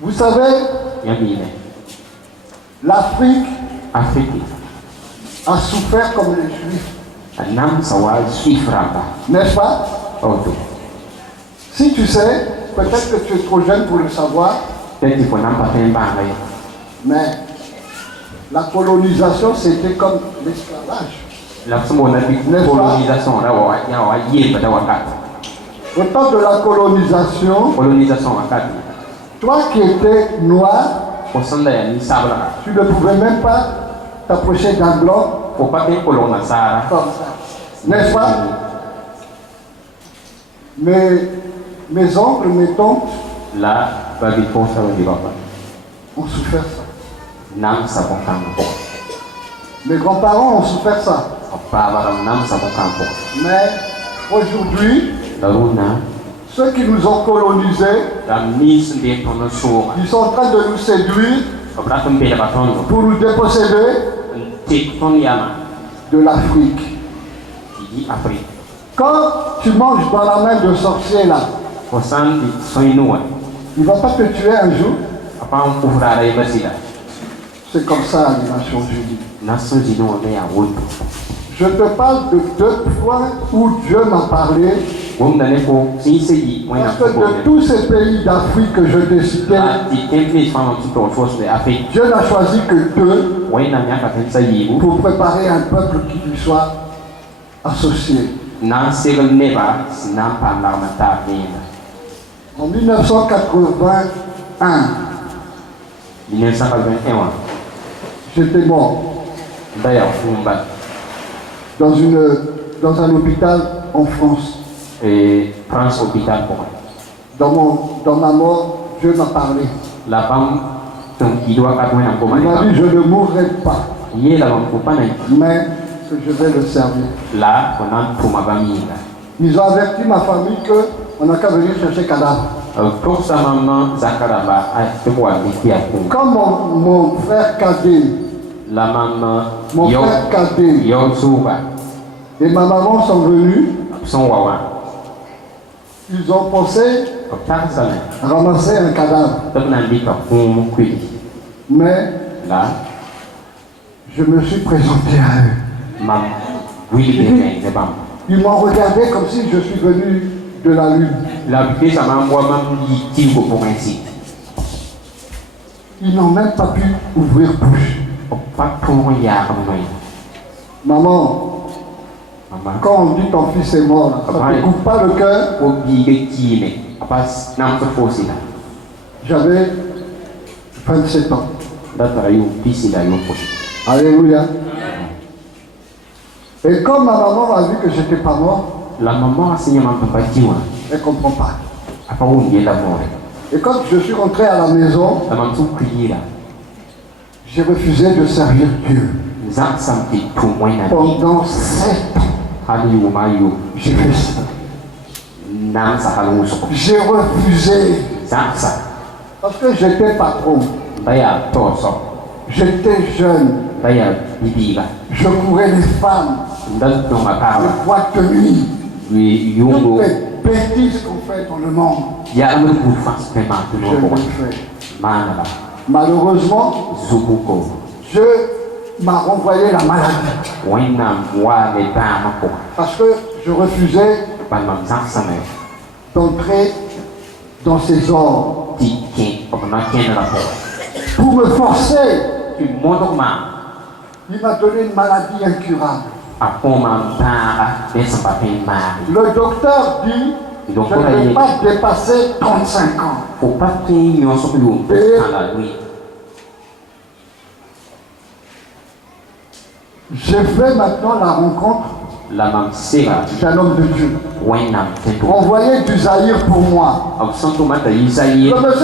Vous savez, Yamine, l'Afrique Afrique, a souffert comme les Juifs, un homme savoir suivre là-bas. n'est-ce pas? auto. Si tu sais, peut-être que tu es trop jeune pour le savoir, Peut-être qu'il faut n'importe quel bang. mais la colonisation, c'était comme l'esclavage. La colonisation, là, il y a Au temps de la colonisation, colonisation à 4. toi qui étais noir, Au sein de la tu ne pouvais même pas t'approcher d'un blanc faut pas que colon à ça. comme ça. N'est-ce pas? Mes oncles, mes tantes Là, va vite pour ça, on dit pas. ont souffert ça. Nam sa bon camp. Mes grands-parents ont souffert ça. Pas avoir nam sa bon camp. Mais aujourd'hui, La luna, ceux qui nous ont colonisés, la mise des ton sourd. ils sont en train de nous séduire Au plat de la bâton, pour nous déposséder tic ton yama. de l'Afrique. Qui dit après. Quand tu manges dans la main de sorcier là, Au sein de son inouï. il ne va pas te tuer un jour. Après, on couvre la basila. C'est comme ça les Nations Unies. Nations Unies, on est à route. Je te parle de 2 points où Dieu m'a parlé. Vous me donnez pour si c'est dit, on Parce que de tous ces pays d'Afrique que je t'ai cités, Dieu n'a choisi que 2 pour préparer un peuple qui lui soit associé. En 1981, j'étais mort dans un hôpital en France. Dans ma mort, Dieu m'a parlé. Il m'a dit, je ne mourrai pas, mais que je vais le servir. Ils ont averti ma famille qu'on n'a qu'à venir chercher cadavre. Comme mon frère cadet, et ma maman sont venus, ils ont pensé ramasser un cadavre. Mais je me suis présenté à eux. Ils m'ont regardé comme si je suis venu de la lune. Ils n'ont même pas pu ouvrir bouche. Maman, quand on dit ton fils est mort, ça ne te coupe pas le cœur. J'avais 27 ans. Alléluia. Et quand ma maman a vu que j'étais pas mort, la maman a signé ma papa. elle ne comprend pas. Après, on vient d'avoir. Et quand je suis rentré à la maison, j'ai refusé de servir Dieu. Pendant 7 ans, j'ai fait ça. J'ai refusé. Parce que j'étais patron. J'étais jeune. Je courais les femmes. Les boîtes de nuit. Toutes les bêtises qu'on fait dans le monde. Je l'ai fait. Malheureusement, Dieu m'a renvoyé la maladie. Parce que je refusais d'entrer dans ses ordres. Pour me forcer, il m'a donné une maladie incurable. Le docteur dit, je ne vais pas dépasser 35 ans. J'ai fait maintenant la rencontre d'un homme de Dieu. Envoyé du Zaïre pour moi. Le monsieur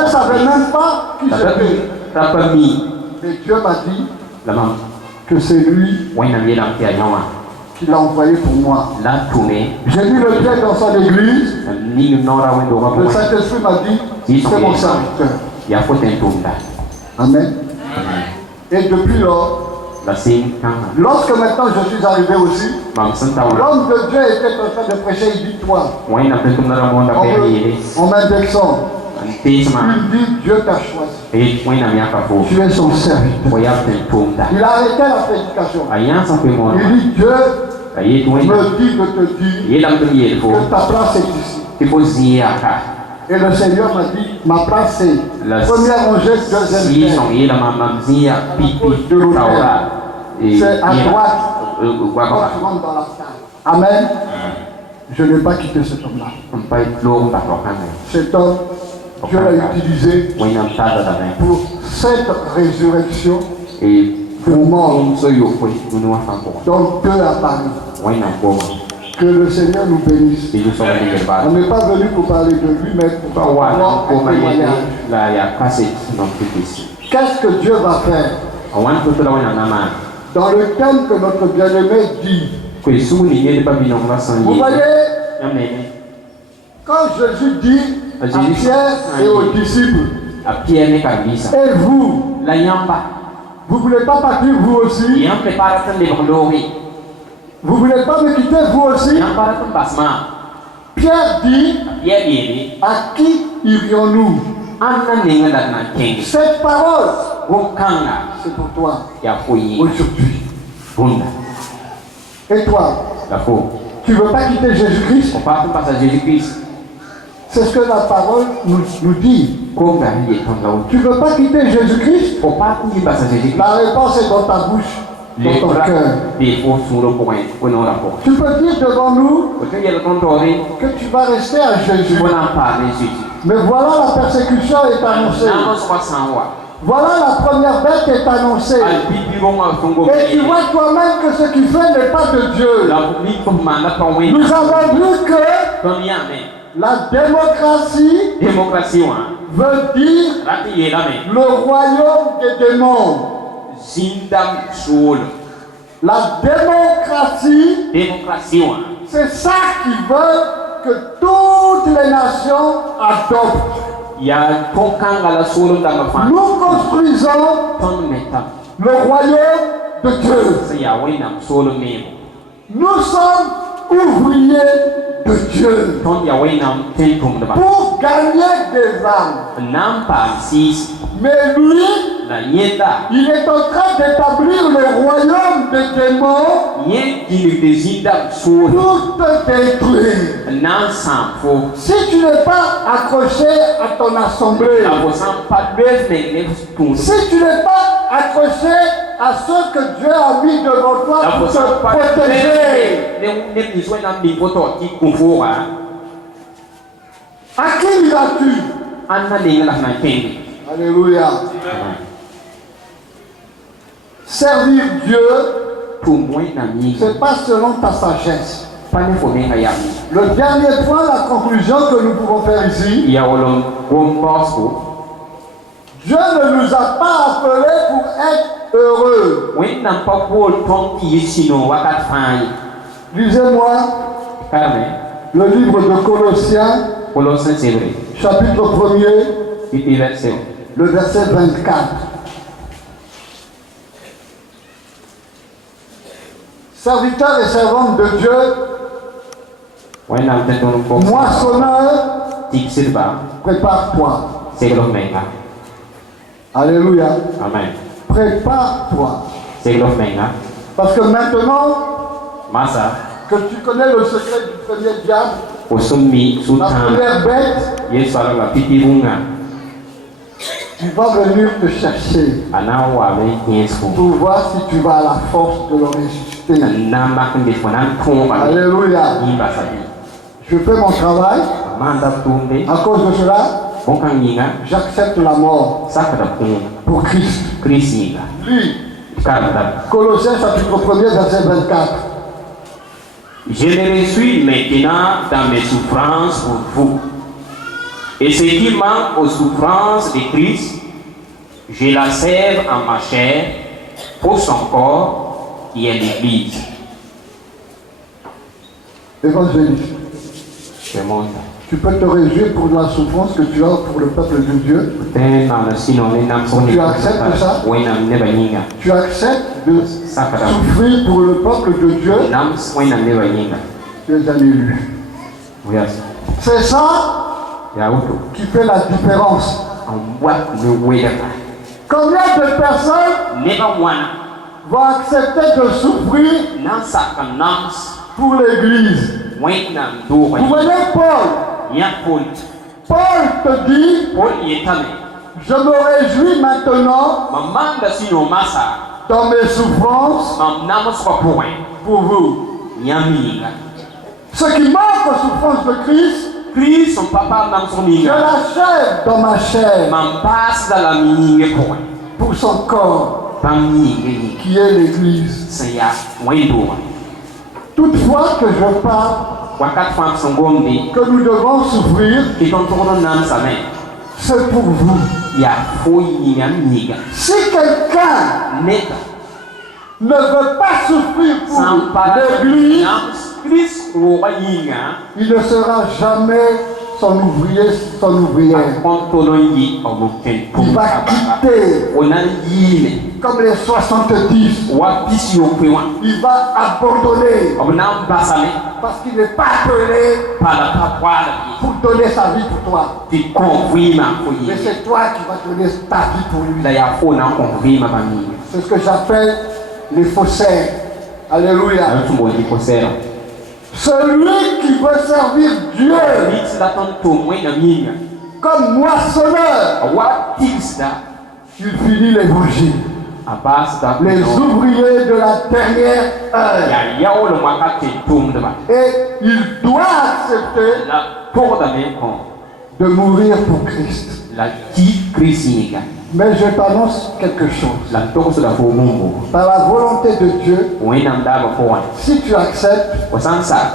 ne savait même pas qui j'étais. Et Dieu m'a dit que c'est lui qui l'a envoyé pour moi. J'ai mis le pied dans son église. Le Saint-Esprit m'a dit, c'est mon serviteur. Amen. Et depuis lors, lorsque maintenant je suis arrivé aussi, l'homme de Dieu était en train de prêcher, il dit toi, en m'indexant, il dit Dieu t'a choisi. Tu es son serviteur. Il a arrêté la prédication. Il dit Dieu Aí tu me ainda. dit de te dire E ele am tu ele fo. que ta place est ici. Tipo zia ka. Et le Seigneur m'a dit, ma place est La- première rangée, deuxième Si terre. son ele mam zia pipi taura. C'est à droite. Quand Gua tu rentres dans la salle. Amen. Je n'ai pas quitté cet homme-là. Sampai lom tak rokan. Cet homme, Dieu l'a utilisé Wai nam tada da ben. pour cette résurrection E de mort so yo foi unua fampo. dont Dieu a parlé. Wai nam boma. Que le Seigneur nous bénisse. E so ni ke ba. On n'est pas venu pour parler de lui, mais pour Bawa avoir ko un mai témoignage. la ya kaset non pitis. Qu'est-ce que Dieu va faire? Awan tu tu lawan nama. Dans le thème que notre bien-aimé dit, Ko su ni ye pa binong la san vous ye. voyez, Amen. quand Jésus dit à Pierre et aux disciples, A Pierre ne kabisa. et vous, La yamba. vous ne voulez pas partir vous aussi? Yang preparatan de bondori. Vous ne voulez pas me quitter vous aussi? Yang paratan basma. Pierre dit, Pierre yeri. à qui irions-nous? Anna ninga dat na kengi. Cette parole, Wokanga c'est pour toi ya foyi. aujourd'hui. Bunda. Et toi, La fo. tu ne veux pas quitter Jésus-Christ? On parle pas à Jésus-Christ. C'est ce que la parole nous dit. Comme la vie est en là. Tu ne veux pas quitter Jésus-Christ? On parle pas à Jésus-Christ. La réponse est dans ta bouche, Les dans ton bras cœur. des faux sur le point. On en rapport. Tu peux dire devant nous Quand il y a le contrôle, que tu vas rester à Jésus. on en parle Jésus. Mais voilà, la persécution est annoncée. Namo 300 wa. Voilà, la première bête est annoncée. Al bibi bon wa fongo. Et tu vois toi-même que ce qu'il fait n'est pas de Dieu. La public comme manda ton win. Nous avons vu que Combien mais la démocratie démocratie wa. veut dire Rati yela mais. le royaume des démons. Zindam soul. La démocratie, Démocratie wa. c'est ça qui veut que toutes les nations adoptent. Ya kokanga la soul dans ma femme. Nous construisons Ton meta. le royaume de Dieu. C'est ya wina soul memo. Nous sommes ouvriers de Dieu Ton ya wina tentum de ba. pour gagner des âmes. Nampa sis Mais lui, la nieta. il est en train d'établir le royaume des démons Nye kini de zindam soul. pour te détruire. Nan san fo. Si tu n'es pas accroché à ton assemblée, La voisin pas belle mais ne tout. si tu n'es pas accroché à ce que Dieu a mis devant toi La pour voisin te pas protéger, belle ne besoin d'un bipoto qui confort. à qui iras-tu? Anna ninga la na kengi. Alléluia. Servir Dieu, Pour moi na mi. c'est pas selon ta sagesse. Pas ne faut bien ya. Le dernier point, la conclusion que nous pouvons faire ici, Ya olom gombosko. Dieu ne nous a pas appelés pour être heureux. When nam pa ko ton ti sino wakat fany. Lisez-moi Carme. le livre de Colossiens, Colossiens c'est vrai. chapitre 1er, Pipi verset. le verset 24. Serviteurs et servantes de Dieu, When nam ten ton ko. moissonneur, Tik silba. prépare-toi. C'est le menga. Alléluia. Amen. Prépare-toi. C'est le menga. Parce que maintenant Masa. que tu connais le secret du premier diable, Osumi la sultan. première bête, Yes ala la pipi bunga. tu vas venir te chercher Ana wa me yesu. pour voir si tu vas à la force de le ressusciter. Namba kunde fonan ton ba. Alléluia. Ni basabi. Je fais mon travail. Manda tumbe. À cause de cela, Bonkan yinga. j'accepte la mort Sakada kun. pour Christ. Chris yinga. Lui, Karda. Colossiens chapitre 1er, verset 24. Je me suis maintenant dans mes souffrances pour vous. Et ce qui manque aux souffrances de Christ, je la sers en ma chair pour son corps qui est l'Église. Évangéliste, Je monte. tu peux te réjouir pour la souffrance que tu as pour le peuple de Dieu. Tu acceptes ça? Tu acceptes de souffrir pour le peuple de Dieu. Tu es un élu. C'est ça qui fait la différence. Combien de personnes va accepter de souffrir nan sak nams pour l'Église. wẽn nam doogã Vous voyez Paul? yã Paul Paul te dit, Paul yetame je me réjouis maintenant mam manda sino masa dans mes souffrances mam namsgã pʋgẽ pour vous. yãmb yĩnga Ce qui manque aux souffrances de Christ, Christ n pa paam namsg je ninga l'achève dans ma chair mam paasda la yĩngẽ pʋgẽ pour son corps, bãmb yĩngẽ yĩng qui est l'Église. sẽn yaa wẽn-doogã Toutefois que je parle, wakat fãa sẽn gomde que nous devons souffrir, tɩ tõnd tʋgd n namsame c'est pour vous. yaa fo yĩngãmb yĩnga Si quelqu'un neta ne veut pas souffrir pour sãn pa l'Église, nams Christ roogã yĩnga il ne sera jamais son ouvrier, son ouvrière. kõn tol n yɩ b Il va quitter o na n yiime comme les 70. wa pis yopoe wã Il va abandonner b na n basame parce qu'il n'est pas appelé pala pa koaalb pour donner sa vie pour toi. ye tɩ kõ vɩɩmã fo Mais yɩ c'est toi qui vas donner ta vie pour lui. la yaa fo na n kõ vɩɩmã bãmb yĩnga C'est ce que j'appelle les faussaires. Alléluia. la tʋm wa yɩ kosɛɛrã Celui qui veut servir Dieu rɩt la tõnd tʋʋm wẽnnaam yĩnga comme moissonneur, a wa tigsda il finit l'évangile. a baasda Les ouvriers de la dernière heure. yaa yaoolem wakat tɩ tʋʋmdba Et il doit accepter la pʋgdame kõ de mourir pour Christ. la ki Kirist yĩnga Mais je t'annonce quelque chose. la togsda fo bũmbu Par la volonté de Dieu, wẽnnaam daabã pʋgẽ si tu acceptes, fo sãn sak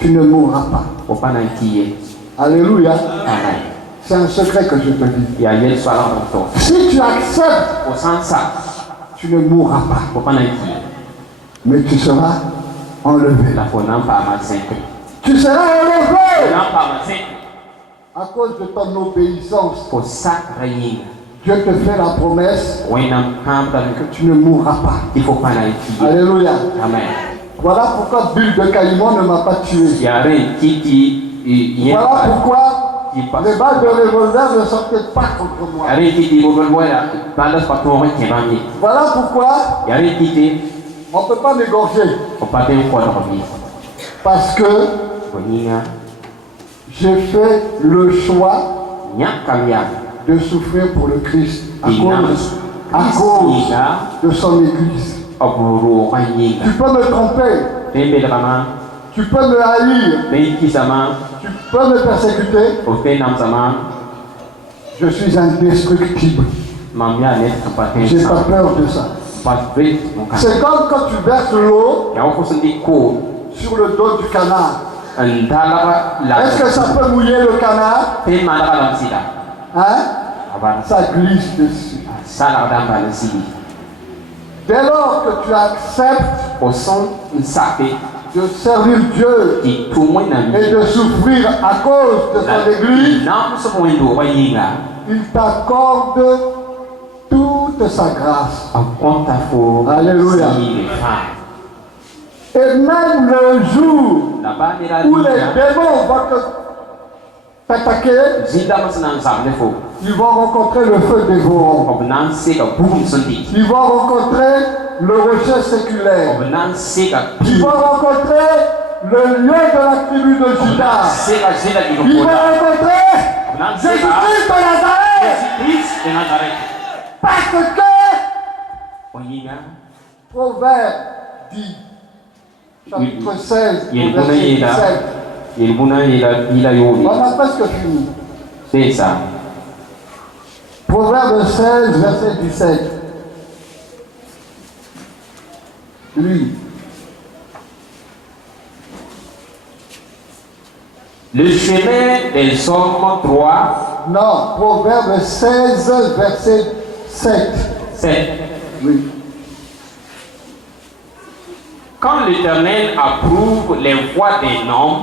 tu ne mourras pas. fo pa na n ki ye Alléluia. Amen. C'est un secret que je te dis. yaa yel soalgdg tog Si tu acceptes, fo sãn sak tu ne mourras pas. fo pa na n ki ye Mais tu seras enlevé. la fo na n paama zẽkre Tu seras fo enlevé na n paama zẽkre à cause de ton obéissance. fo sakrã yĩnga Dieu te fait la promesse wẽnnaam kãamdame que tu ne mourras pas. tɩ fo pa na n ki ye Alléluia. amen Voilà pourquoi Bulle de Caïman ne m'a pas tué. yaa rẽ tɩ tɩ Voilà pourquoi les balles de revolver ne sortaient pas contre moi. yaa rẽ tɩ tɩ bobl wɛra bãlas pa tõog n kẽ bãmb ye Voilà pourquoi yaa rẽ tɩ tɩ on ne peut pas m'égorger. fo pa tõe n kodg ye Parce que fo yĩnga j'ai fait le choix yãkame yaa de souffrir pour le Christ à tɩ nams cause Kirist yĩnga de son Église. b roogã yĩnga Tu peux me tromper, tõe n belgame tu peux me haïr, tõe n kisame tu peux me persécuter. fo tõe n namsame Je suis indestructible. mam yaa ned sẽn pa tõe n J'ai sãm pas peur de ça. pa vret n-kãm C'est comme quand tu verses l'eau yaa wa fo sẽn dɩk koom sur le dos du canard. n dalg la Est-ce que ça peut mouiller le canard? tõe n maanega lam sɩda Hein? a bala Ça glisse dessus. salgda n bala zĩig Dès lors que tu acceptes fo sẽn n sake de servir Dieu tɩ tʋm wẽnnaam et de souffrir à cause de son Église, namsb wẽn-doogã yĩnga il t'accorde toute sa grâce. a kõta fo Alléluia. zĩige fãa Et même le jour la baa nera où les yĩnga démons vont t'attaquer, zĩ-dãmbã sẽn na n zamle fo ils vont rencontrer le feu dévorant. b na n seka bugum sẽn dɩk Ils vont rencontrer le rocher séculaire. b na n seka Ils vont rencontrer le lieu de la tribu de Judas. seka zẽla Ils vont yɩg-koda rencontrer b na n seka Jésus-Christ de Nazareth. Jésus-Christ de Nazareth Parce que o yĩnga Proverbe dit, chapitre 16, Il y a verset une 17. yel-bũna yɩla yoole On a presque fini. c'est ça Proverbe 16, verset 17. Lui, le chemin des hommes droits non, Proverbe 16, verset 7. c'est Oui. quand l'Éternel approuve les voies d'un homme,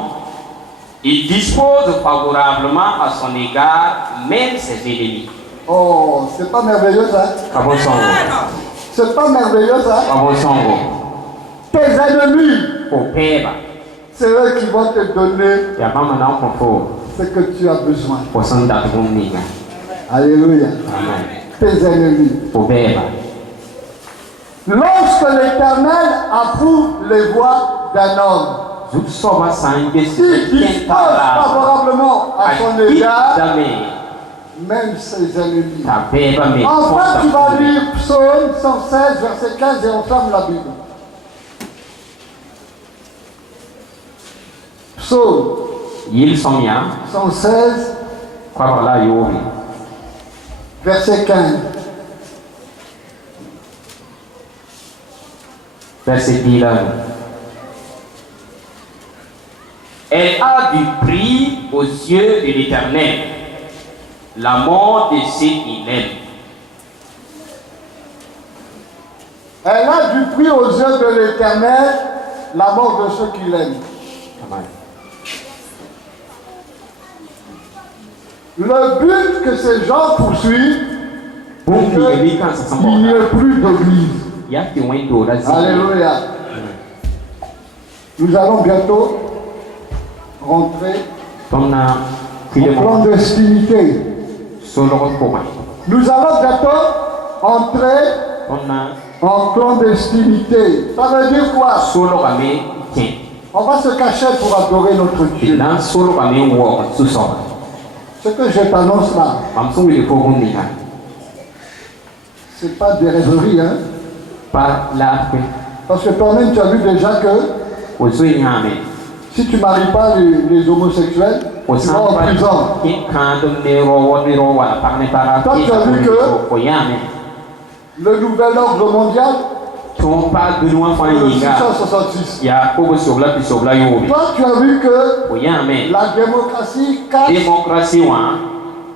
il dispose favorablement à son égard même ses ennemis. Oh, c'est pas merveilleux ça? Kabon songo, C'est pas merveilleux ça? kabon songo, Tes ennemis, fo pɛɛba, c'est eux qui vont te donner ya bãmb na n kõ fo ce que tu as besoin. fo sẽn dat bũmb ninga. Alléluia. Amen. Tes ennemis. Fo bɛɛba. Lorsque l'Éternel approuve les voies d'un homme, s'il dispose favorablement à son égard, même ses ennemis. Enfin, tu vas lire Psaume 116, verset 15 et on ferme la Bible. Psaume 116, verset 15. Verset 10. Elle a du prix aux yeux de l'Éternel, la mort de ceux qui l'aiment. Elle a du prix aux yeux de l'Éternel, la mort de ceux qui l'aiment. Amen. Le but que ces gens poursuivent, c'est qu'il n'y ait plus d'église. Alléluia. Nous allons bientôt rentrer en clandestinité. Nous allons bientôt entrer en clandestinité. Ça veut dire quoi? On va se cacher pour adorer notre Dieu. Ce que je t'annonce là, c'est pas des rêveries, hein? Parce que toi-même tu as vu déjà que si tu ne maries pas les homosexuels, tu vas en prison. Toi tu as vu que le nouvel ordre mondial, 666. Toi tu as vu que la démocratie cache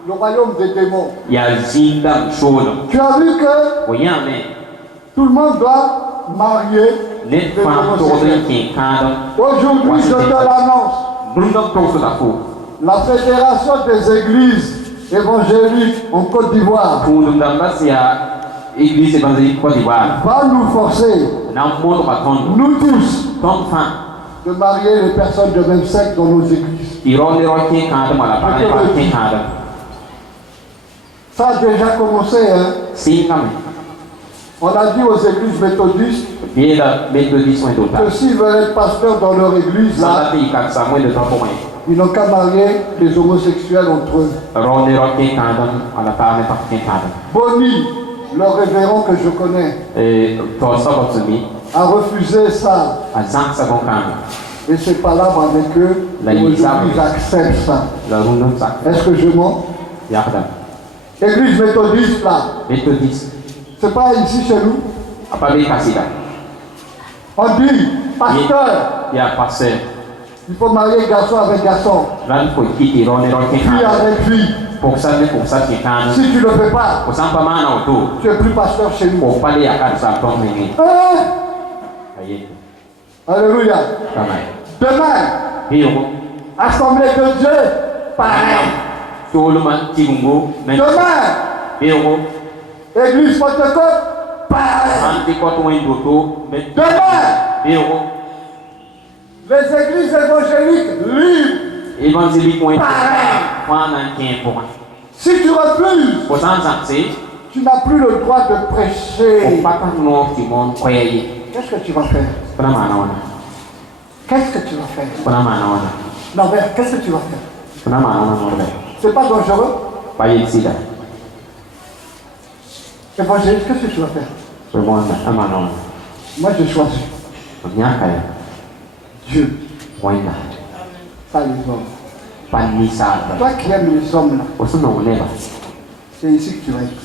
le royaume des démons. Tu as vu que tout le monde doit marier les homosexuels. Aujourd'hui, je te l'annonce. La Fédération des églises évangéliques en Côte d'Ivoire va nous forcer, nous tous, de marier les personnes de même sexe dans nos églises. Ça a déjà commencé, hein? On a dit aux églises méthodistes que s'ils veulent être pasteurs dans leur église, là, ils n'ont qu'à marier les homosexuels entre eux. Bonnie, le révérend que je connais, a refusé ça. Et c'est pas là avec eux. Aujourd'hui, j'accepte ça. Est-ce que je mens? Église méthodiste là. C'est pas ici chez nous. On dit, pasteur, il faut marier garçon avec garçon, fille avec fille. Si tu ne le fais pas, tu n'es plus pasteur chez nous. Alléluia. Demain, Assemblée de Dieu, pareil. Demain, Église Pentecôte, pareil. Demain, les églises évangéliques libres, pareil. Si tu refuses, tu n'as plus le droit de prêcher. Qu'est-ce que tu vas faire? Qu'est-ce que tu vas faire? Non, mais qu'est-ce que tu vas faire? C'est pas dangereux? Évangéliste, qu'est-ce que tu vas faire? Moi, je choisis Dieu. Pas les hommes. Toi qui aimes les hommes là, c'est ici que tu vas être.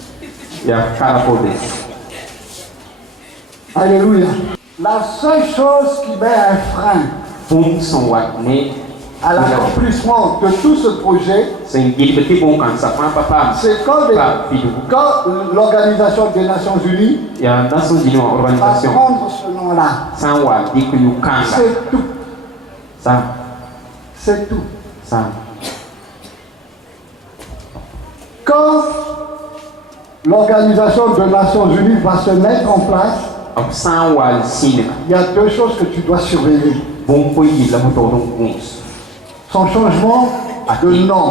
Alléluia. La seule chose qui met un frein à l'accomplissement de tout ce projet, c'est quand l'Organisation des Nations Unies va prendre ce nom-là. C'est tout. C'est tout. Quand l'Organisation des Nations Unies va se mettre en place, il y a deux choses que tu dois surveiller. Son changement de nom.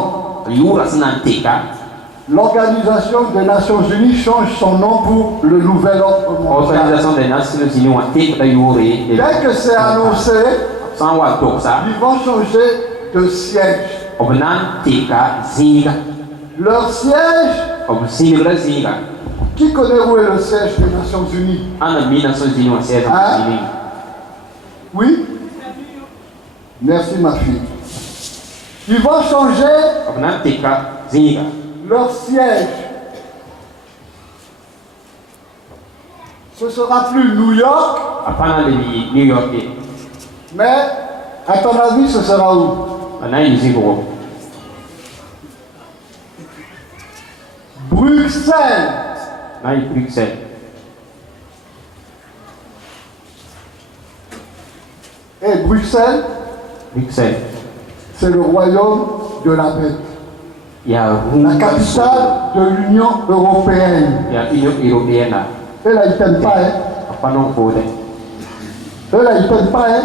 L'Organisation des Nations Unies change son nom pour le Nouvel Ordre Mondial. Organisation des Nations Unies ont été Dès que c'est annoncé, sans voir tout ça, ils vont changer de siège. Leur siège, qui connaît où est le siège des Nations Unies? Oui? Merci ma fille. Ils vont changer leur siège. Ce sera plus New York, mais à ton avis, ce sera où? Bruxelles. Et Bruxelles, c'est le royaume de la bête. La capitale de l'Union européenne. Et là, ils ne t'aiment pas, hein? Et là, ils ne t'aiment pas, hein?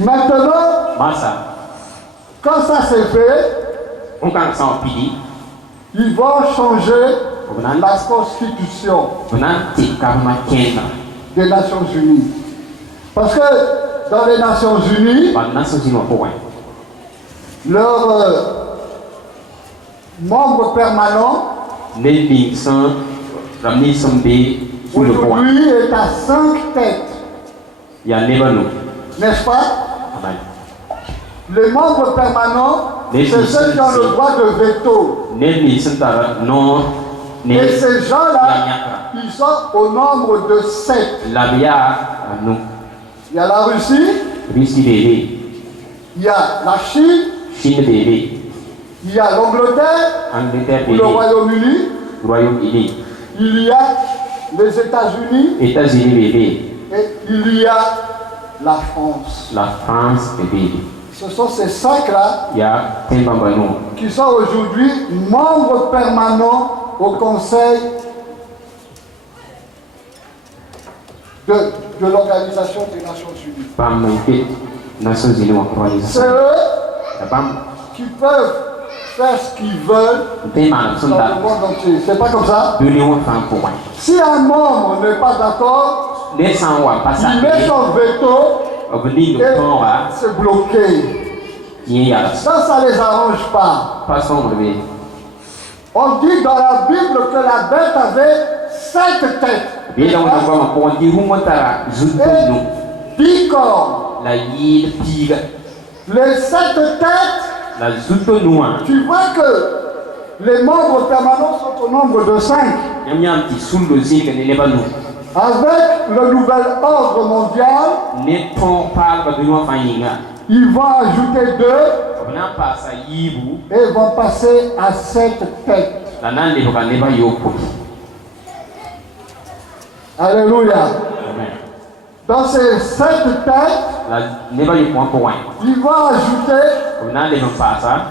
Maintenant, quand ça s'est fait, ils vont changer la constitution des Nations Unies. Parce que dans les Nations Unies, leurs membres permanents aujourd'hui est à 5 têtes. N'est-ce pas? Les membres permanents, c'est ceux qui ont le droit de veto. Et ces gens-là, ils sont au nombre de 7. Il y a la Russie, il y a la Chine, il y a l'Angleterre, ou le Royaume-Uni, il y a les États-Unis, et il y a la France. Ce sont ces 5-là qui sont aujourd'hui membres permanents au Conseil de l'Organisation des Nations Unies. C'est eux qui peuvent faire ce qu'ils veulent dans le monde entier. C'est pas comme ça? Si un membre n'est pas d'accord, il met son veto et c'est bloqué. Ça les arrange pas. On dit dans la Bible que la bête avait 7 têtes. Et 10 cornes. Les 7 têtes, tu vois que les membres permanents sont au nombre de 5. Avec le nouvel ordre mondial, ils vont ajouter 2 et vont passer à 7 têtes. Alléluia. Dans ces 7 têtes, ils vont ajouter,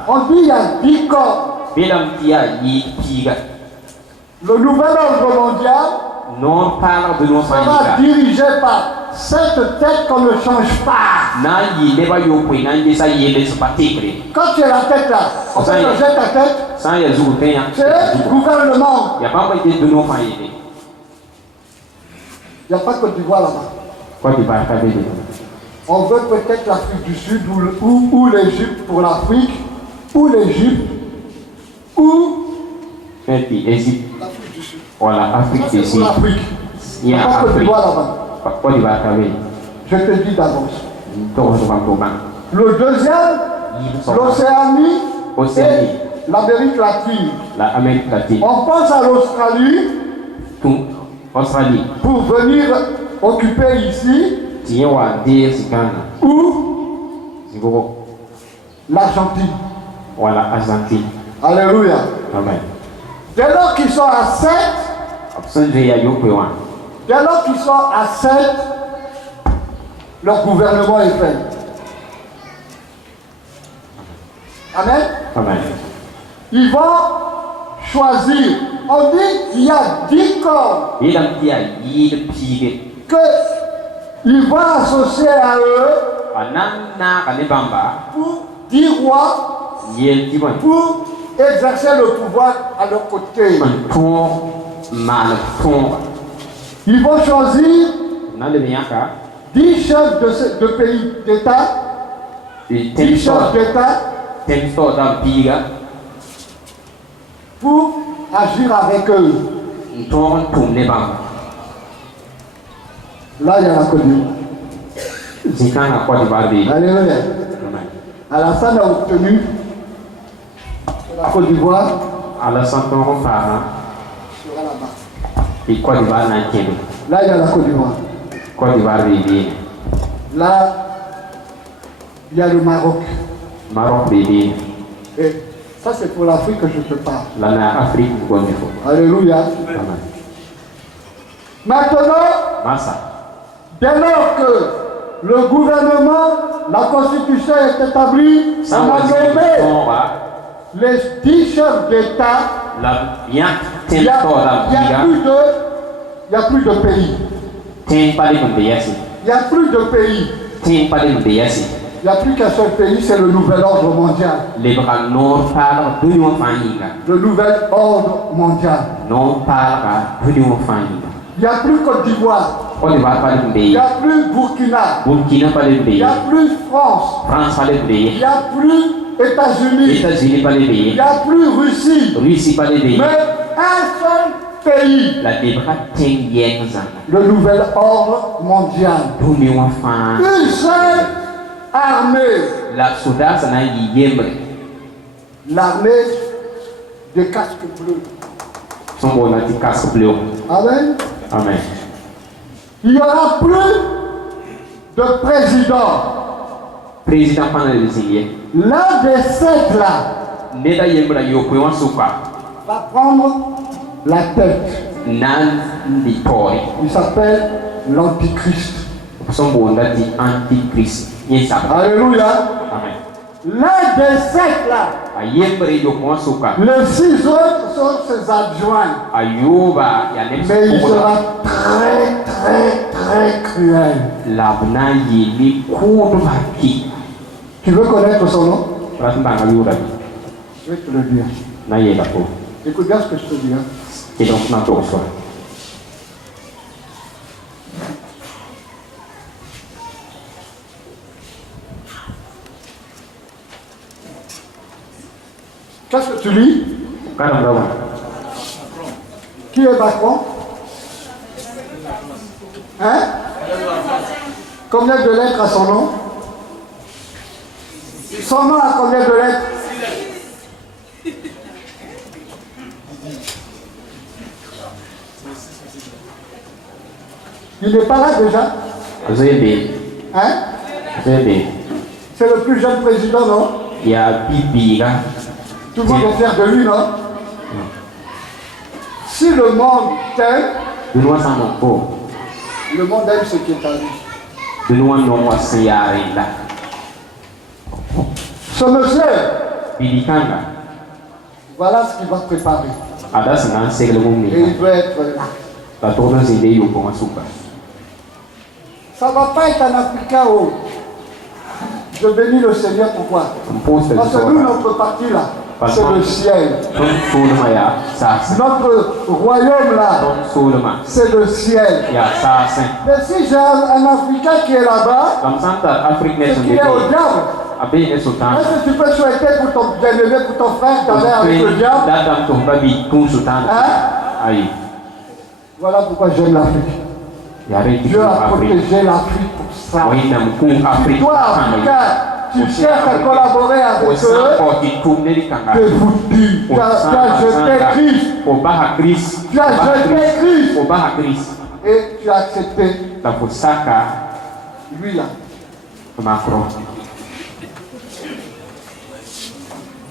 on dit il y a 10 corps. Le nouvel ordre mondial sera dirigé par 7 têtes qu'on ne change pas. Quand tu es la tête là, on peut changer ta tête. C'est eux qui gouvernent le monde. Il n'y a pas que tu vois là-bas. On veut peut-être l'Afrique du Sud ou l'Égypte pour l'Afrique, ou l'Égypte, ou l'Afrique du Sud. Voilà, Afrique du Sud. L'Afrique. Il n'y a pas que tu vois là-bas. Je te dis d'avance. Le deuxième, l'Océanie et l'Amérique latine. On pense à l'Australie pour venir occuper ici ou l'Argentine. Voilà, Argentine. Alléluia. Amen. Dès lors qu'ils sont à 7, leur gouvernement est fait. Amen. Amen. Ils vont choisir. On dit il y a 10 corps qu'ils vont associer à eux pour 10 rois, pour exercer le pouvoir à leur côté. Ils vont choisir 10 chefs de pays d'État, 10 chefs d'État pour agir avec eux. Là, il y a la Côte d'Ivoire. Alléluia. Alassane a obtenu la Côte d'Ivoire. Sera là-bas. Là, il y a la Côte d'Ivoire. Là, il y a le Maroc. Et ça, c'est pour l'Afrique que je te parle. Alléluia. Maintenant, dès lors que le gouvernement, la constitution est établie, on a nommé les 10 chefs d'État. Il n'y a plus de pays. Il n'y a plus de pays. Il n'y a plus qu'un seul pays, c'est le nouvel ordre mondial. Le nouvel ordre mondial. Il n'y a plus Côte d'Ivoire. Il n'y a plus Burkina. Il n'y a plus France. Il n'y a plus États-Unis. Il n'y a plus Russie. Mais un seul pays. Le nouvel ordre mondial. Une seule armée. L'armée des casques bleus. Amen. Amen. Il n'y aura plus de président. L'un des 7 là va prendre la tête. Il s'appelle l'Antichrist. Alléluia. Amen. L'un des 7 là, les 6 autres sont ses adjoints. Mais il sera très cruel. Tu veux connaître son nom? Je vais te le dire. Écoute bien ce que je te dis. Qu'est-ce que tu lis? Qui est Macron? Hein? Combien de lettres a son nom? Son nom a combien de lettres? Il n'est pas là déjà? Hein? C'est le plus jeune président, non? Tout le monde est fier de lui, non? Si le monde t'aime, le monde aime ce qui est à lui. Ce monsieur, voilà ce qu'il va préparer. Et il doit être là. Ça ne va pas être un Africain où je bénis le Seigneur, pourquoi? Parce que nous, notre parti là, c'est le ciel. Notre royaume là, c'est le ciel. Mais si j'ai un Africain qui est là-bas, c'est qu'il est au diable. Est-ce que tu peux souhaiter pour ton bien-aimé, pour ton frère, d'aller avec le diable? Hein? Voilà pourquoi j'aime l'Afrique. Dieu a protégé l'Afrique pour ça. Si toi, Africain, tu cherches à collaborer avec eux, t'es foutu. Tu as jeté Christ. Tu as jeté Christ. Et tu as accepté lui là.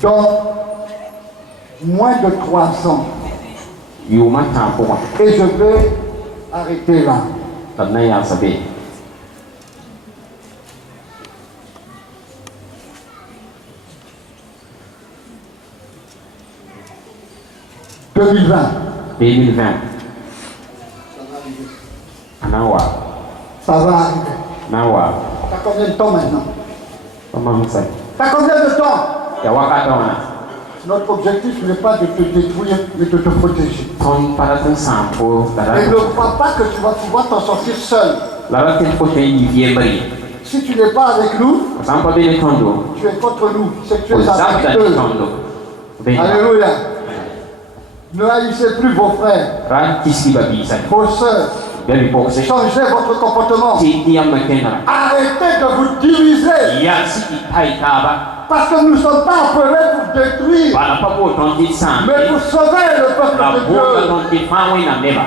Dans moins de 3 ans. Et je vais arrêter là. 2020. Ça va arriver. T'as combien de temps maintenant? T'as combien de temps? Notre objectif n'est pas de te détruire, mais de te protéger. ton paratan sampo Et ne crois pas que tu vas pouvoir t'en sortir seul. la tin ko te yi mari Si tu n'es pas avec nous, sampo be le tondo tu es contre nous. C'est que tu o es zabda avec le eux. tondo be Alléluia. Ne haïssez plus vos frères, ran kiski babi sa vos sœurs. be bi ko se Changez votre comportement. ti diam na kenara Arrêtez de vous diviser. ya si ki tai taba Parce que nous ne sommes pas appelés pour détruire, bala pa bo ton ti sam mais pour sauver le peuple la de bo Dieu. ton ti fa wi na neba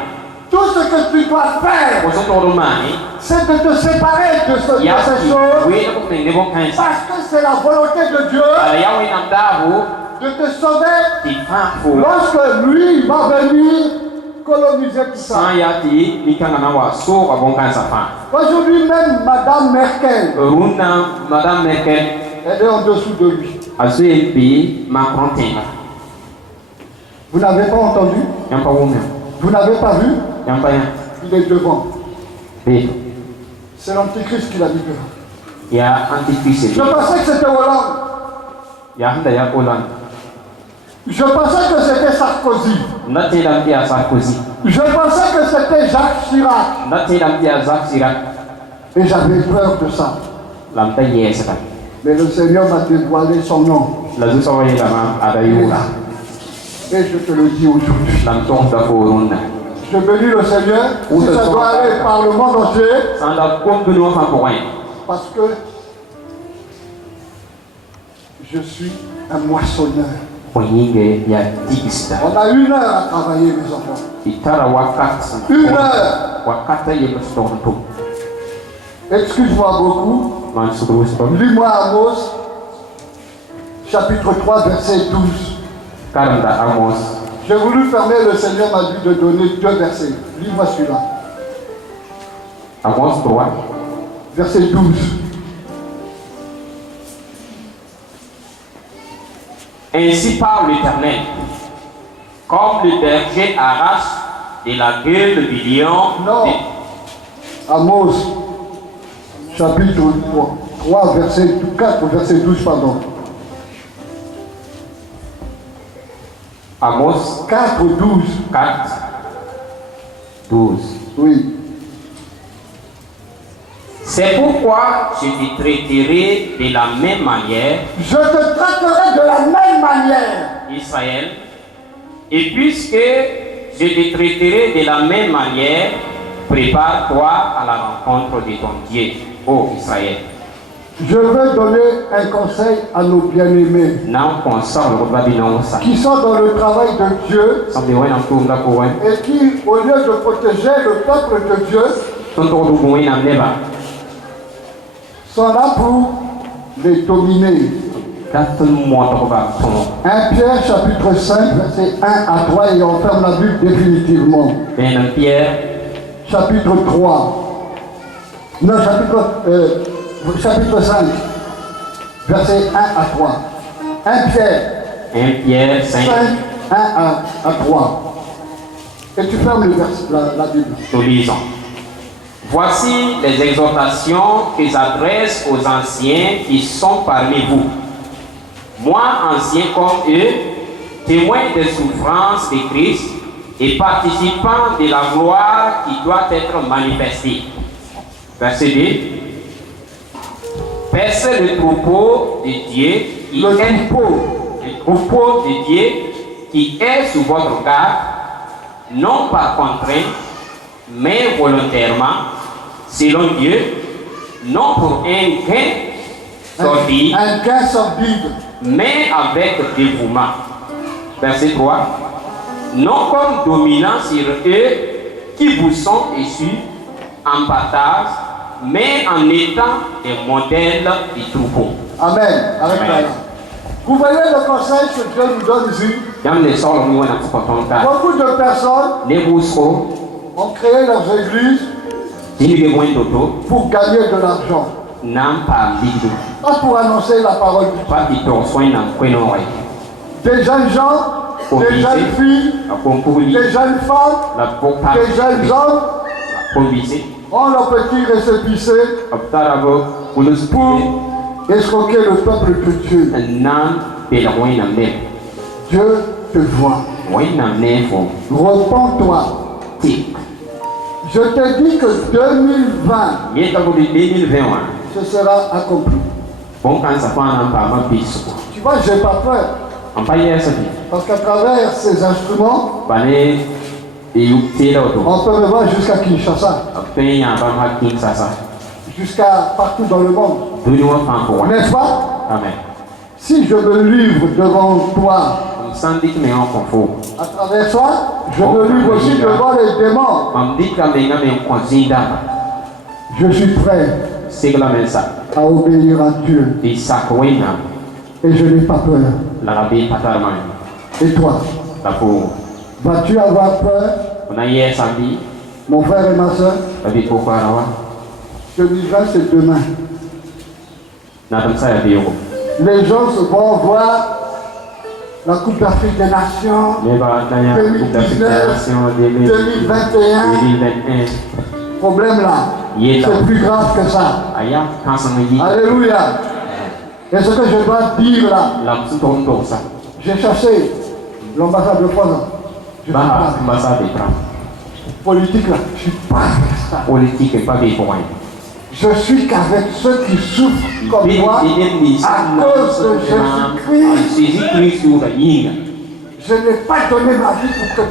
Tout ce que tu dois faire, ko so to romani c'est de te séparer de ces ya choses. ki wi ko ne nebo kan sa Parce que c'est la volonté de Dieu ala ya wi na dabu de te sauver ti fa fo lorsque lui va venir coloniser tout ça. san ya ti ni kan na wa so ka bon kan sa fa Aujourd'hui même, Madame Merkel, runa madame Merkel elle est en dessous de lui. azui bi Macron tenga Vous n'avez pas entendu? yam pa wumna Vous n'avez pas vu? yam pa ya Il est devant. be C'est l'Antichrist qui l'a dit devant. ya antichrist Je pensais que c'était Hollande. ya handa ya Hollande Je pensais que c'était Sarkozy. ndate dam dia Sarkozy Je pensais que c'était Jacques Chirac. ndate dam dia Jacques Chirac Et j'avais peur de ça. lam ta yesa Mais le Seigneur m'a dévoilé son nom. la zu so wali lama ada yula Et je te le dis aujourd'hui. lam tong da ko runda Je bénis le Seigneur. Si ça doit aller par le monde entier, sanda kom du no fa ko wen parce que je suis un moissonneur. ko yinge ya tigista On a 1 heure à travailler, mes enfants. itara wakat 1 heure. wakata ye sto to Excuse-moi beaucoup. man sugru sto Lis-moi Amos, chapitre 3, verset 12. karanda Amos J'ai voulu fermer, le Seigneur m'a dit de donner 2 versets. Lis-moi celui-là. Amos 3 Verset 12. Ainsi parle l'Éternel, comme le berger arrache de la gueule du lion. Non. Amos, chapitre 3, verset 4, verset 12, pardon. Amos 4, 12. 4, 12. Oui. C'est pourquoi je te traiterai de la même manière, Je te traiterai de la même manière. Israël, et puisque je te traiterai de la même manière, prépare-toi à la rencontre de ton Dieu, ô Israël. Je veux donner un conseil à nos bien-aimés Non, qu'on sort le Babylone, ça. qui sont dans le travail de Dieu Ça me dit, ouais, on tourne là pour ouais. et qui, au lieu de protéger le peuple de Dieu, Ton tour de bouin, on n'est pas. sont là pour les dominer. Quand tout le monde va tomber. 1 Pierre chapitre 5, verset 1 à 3, et on ferme la Bible définitivement. Ben Pierre, Chapitre 3. Non, chapitre 5, verset 1 à 3. 1 Pierre 1 Pierre 5, 5, 1 à 3. Et tu fermes le la Bible. nous lisons. Voici les exhortations que j'adresse aux anciens qui sont parmi vous. Moi, ancien comme eux, témoin des souffrances de Christ et participant de la gloire qui doit être manifestée. Verset 2. Percez le troupeau de Dieu qui est le troupeau de Dieu qui est sous votre garde, non par contrainte, mais volontairement, selon Dieu, non pour un gain sordide, Un gain sordide. mais avec dévouement. Verset 3. Non comme dominant sur eux qui vous sont issus en partage, mais en étant des modèles du troupeau. Amen. Arrête là. Vous voyez le conseil que Dieu nous donne ici. Beaucoup de personnes ont créé leurs églises pour gagner de l'argent. Pas pour annoncer la parole de Dieu. Des jeunes gens, des jeunes filles, des jeunes femmes, des jeunes hommes ont leur petit récépissé pour escroquer le peuple de Dieu. Dieu te voit. Wẽnnaam ne fo Repends-toi. tɩk. Je te dis que 2020, Yẽ t'a fo tɩ 2020 wã ce sera accompli. bõn-kãnsã fãa na n paama pɩɩsgo. Tu vois, j'ai pas peur. n pa yɛɛsa tɩ Parce qu'à travers ces instruments, ba ne teela woto on peut me voir jusqu'à Kinshasa, b tõe n yã bãmb ha Kinsasa jusqu'à partout dans le monde. dũni wã fãa pʋgã. N'est-ce pas? Amen. Si je me livre devant toi, M sã n dɩk me wã kõ fo à travers toi, je me livre aussi devant les démons. mam dɩka menga me n kõ zĩig-dãmba. Je suis prêt Seglame n sa à obéir à Dieu tɩ sak wẽnnaam et je n'ai pas peur. la ra bee pa tar mam Et toi, la foogo. vas-tu avoir peur, Fo na yɛɛsã bɩ mon frère et ma soeur? la bɩ kokoara wa 2020, c'est demain. natɩm sa yaa beoogo. Les gens se vont voir la Coupe d'Afrique des Nations, Nebã na yã coupe d'Afrique des Nations 2021. 2021 Problème là, Yéla. c'est plus grave que ça. a yaa kãsem n yɩ Alléluia. Et ce que je dois dire là, la m sẽn tog n togsa j'ai cherché l'ambassade de France. Je suis bãmba pas ambassade Trump politique là, je suis pas avec ça. politique n pa bee pʋgẽ ye. Je suis qu'avec ceux qui souffrent comme moi à cause de Jésus-Christ. Jésus-Christ ʋʋda yĩnga Je n'ai pas donné ma vie pour que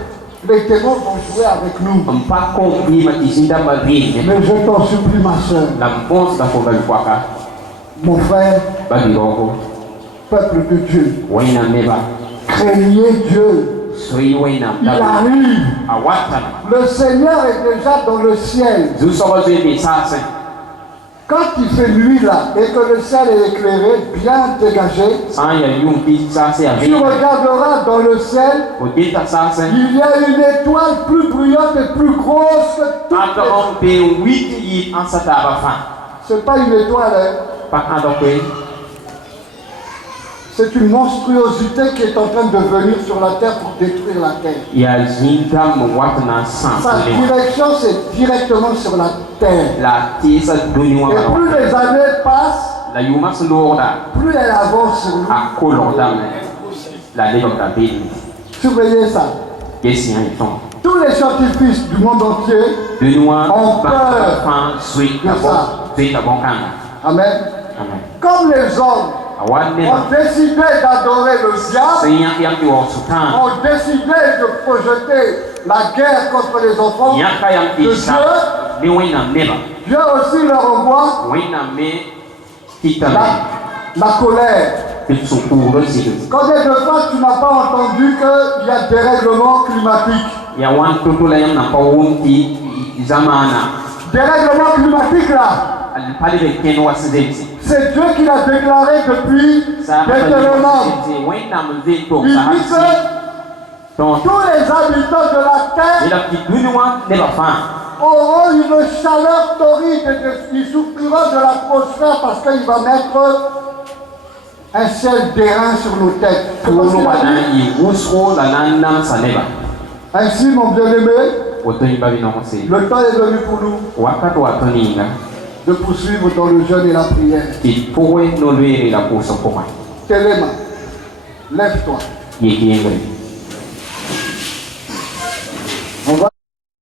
les démons vont jouer avec nous. n pa kõg vɩɩmã tɩ zĩ-dãmbã reene Mais je t'en supplie, ma soeur, la m bõosda fo ba koaka mon frère, ba bɩ-raoogo peuple de Dieu, wẽnnaam nebã craignez Dieu. soy wẽnnaam Il arrive. a watana Le Seigneur est déjà dans le ciel. zu-soabã zoe be saasẽ Quand il fait nuit là et que le ciel est éclairé, bien dégagé, sã n yaa yʋng tɩ saasẽ yaa tu regarderas dans le ciel, fo geta saasẽ il y a une étoile plus brillante et plus grosse que toutes ãnda les... n bee n wit yɩɩd ãn sa taabã fãa C'est pas une étoile, hein. pa ãnda koe C'est une monstruosité qui est en train de venir sur la terre pour détruire la terre. yaa zĩn-dãmb wat na n sãn Sa pʋlẽ wã direction, c'est directement sur la terre. la tɩɩsa dũni wã Et bala wã plus les années passent, la yʋʋmã sẽn loogda plus elle avance sur nous. a kolgdame la lebgda beelme Surveillez ça. ges yã y tõng Tous les scientifiques du monde entier, dũni wã En peur. fãa zoeta bõn-kãnga. amen, Amen. comme les hommes A wa nebã ont décidé d'adorer le diable, sẽn yãk yam tɩ waoog sʋtãã ont décidé de projeter la guerre contre les enfants, yãka yam tɩ sa ne wẽnnaam nebã Dieu aussi leur envoie wẽnnaam me kɩtame la colère. tɩ b sũ-kuugr zɩgd Combien de fois tu n'as pas entendu qu'il y a des règlements climatiques? ya wãn to-to la yãmb na pa wʋm tɩ zamaana Des règlements climatiques là, pa leb kẽnd wa sẽn zemse c'est Dieu qui l'a déclaré depuis l'éternellement. wẽnnaam n tog Il sa dit sɩ que tõnd tous les habitants de la terre yeelame tɩ dũni wã nebã fãa auront une chaleur torride et ils souffriront de l'atmosphère parce qu'il va mettre un ciel d'airain sur nos têtes. C'est pas ce qu'il tʋʋmã a na dit. n yɩ wʋsgo la na n namsa nebã Ainsi, mon bien-aimé, woto yĩmba bɩ-noogse le temps est venu pour nous wakat wa tõnd yĩnga de poursuivre dans le jeûne et la prière. tɩ pʋgẽ no-loeere la pʋʋsg pʋgẽ Tes les mains. Lève-toi. yek yẽngre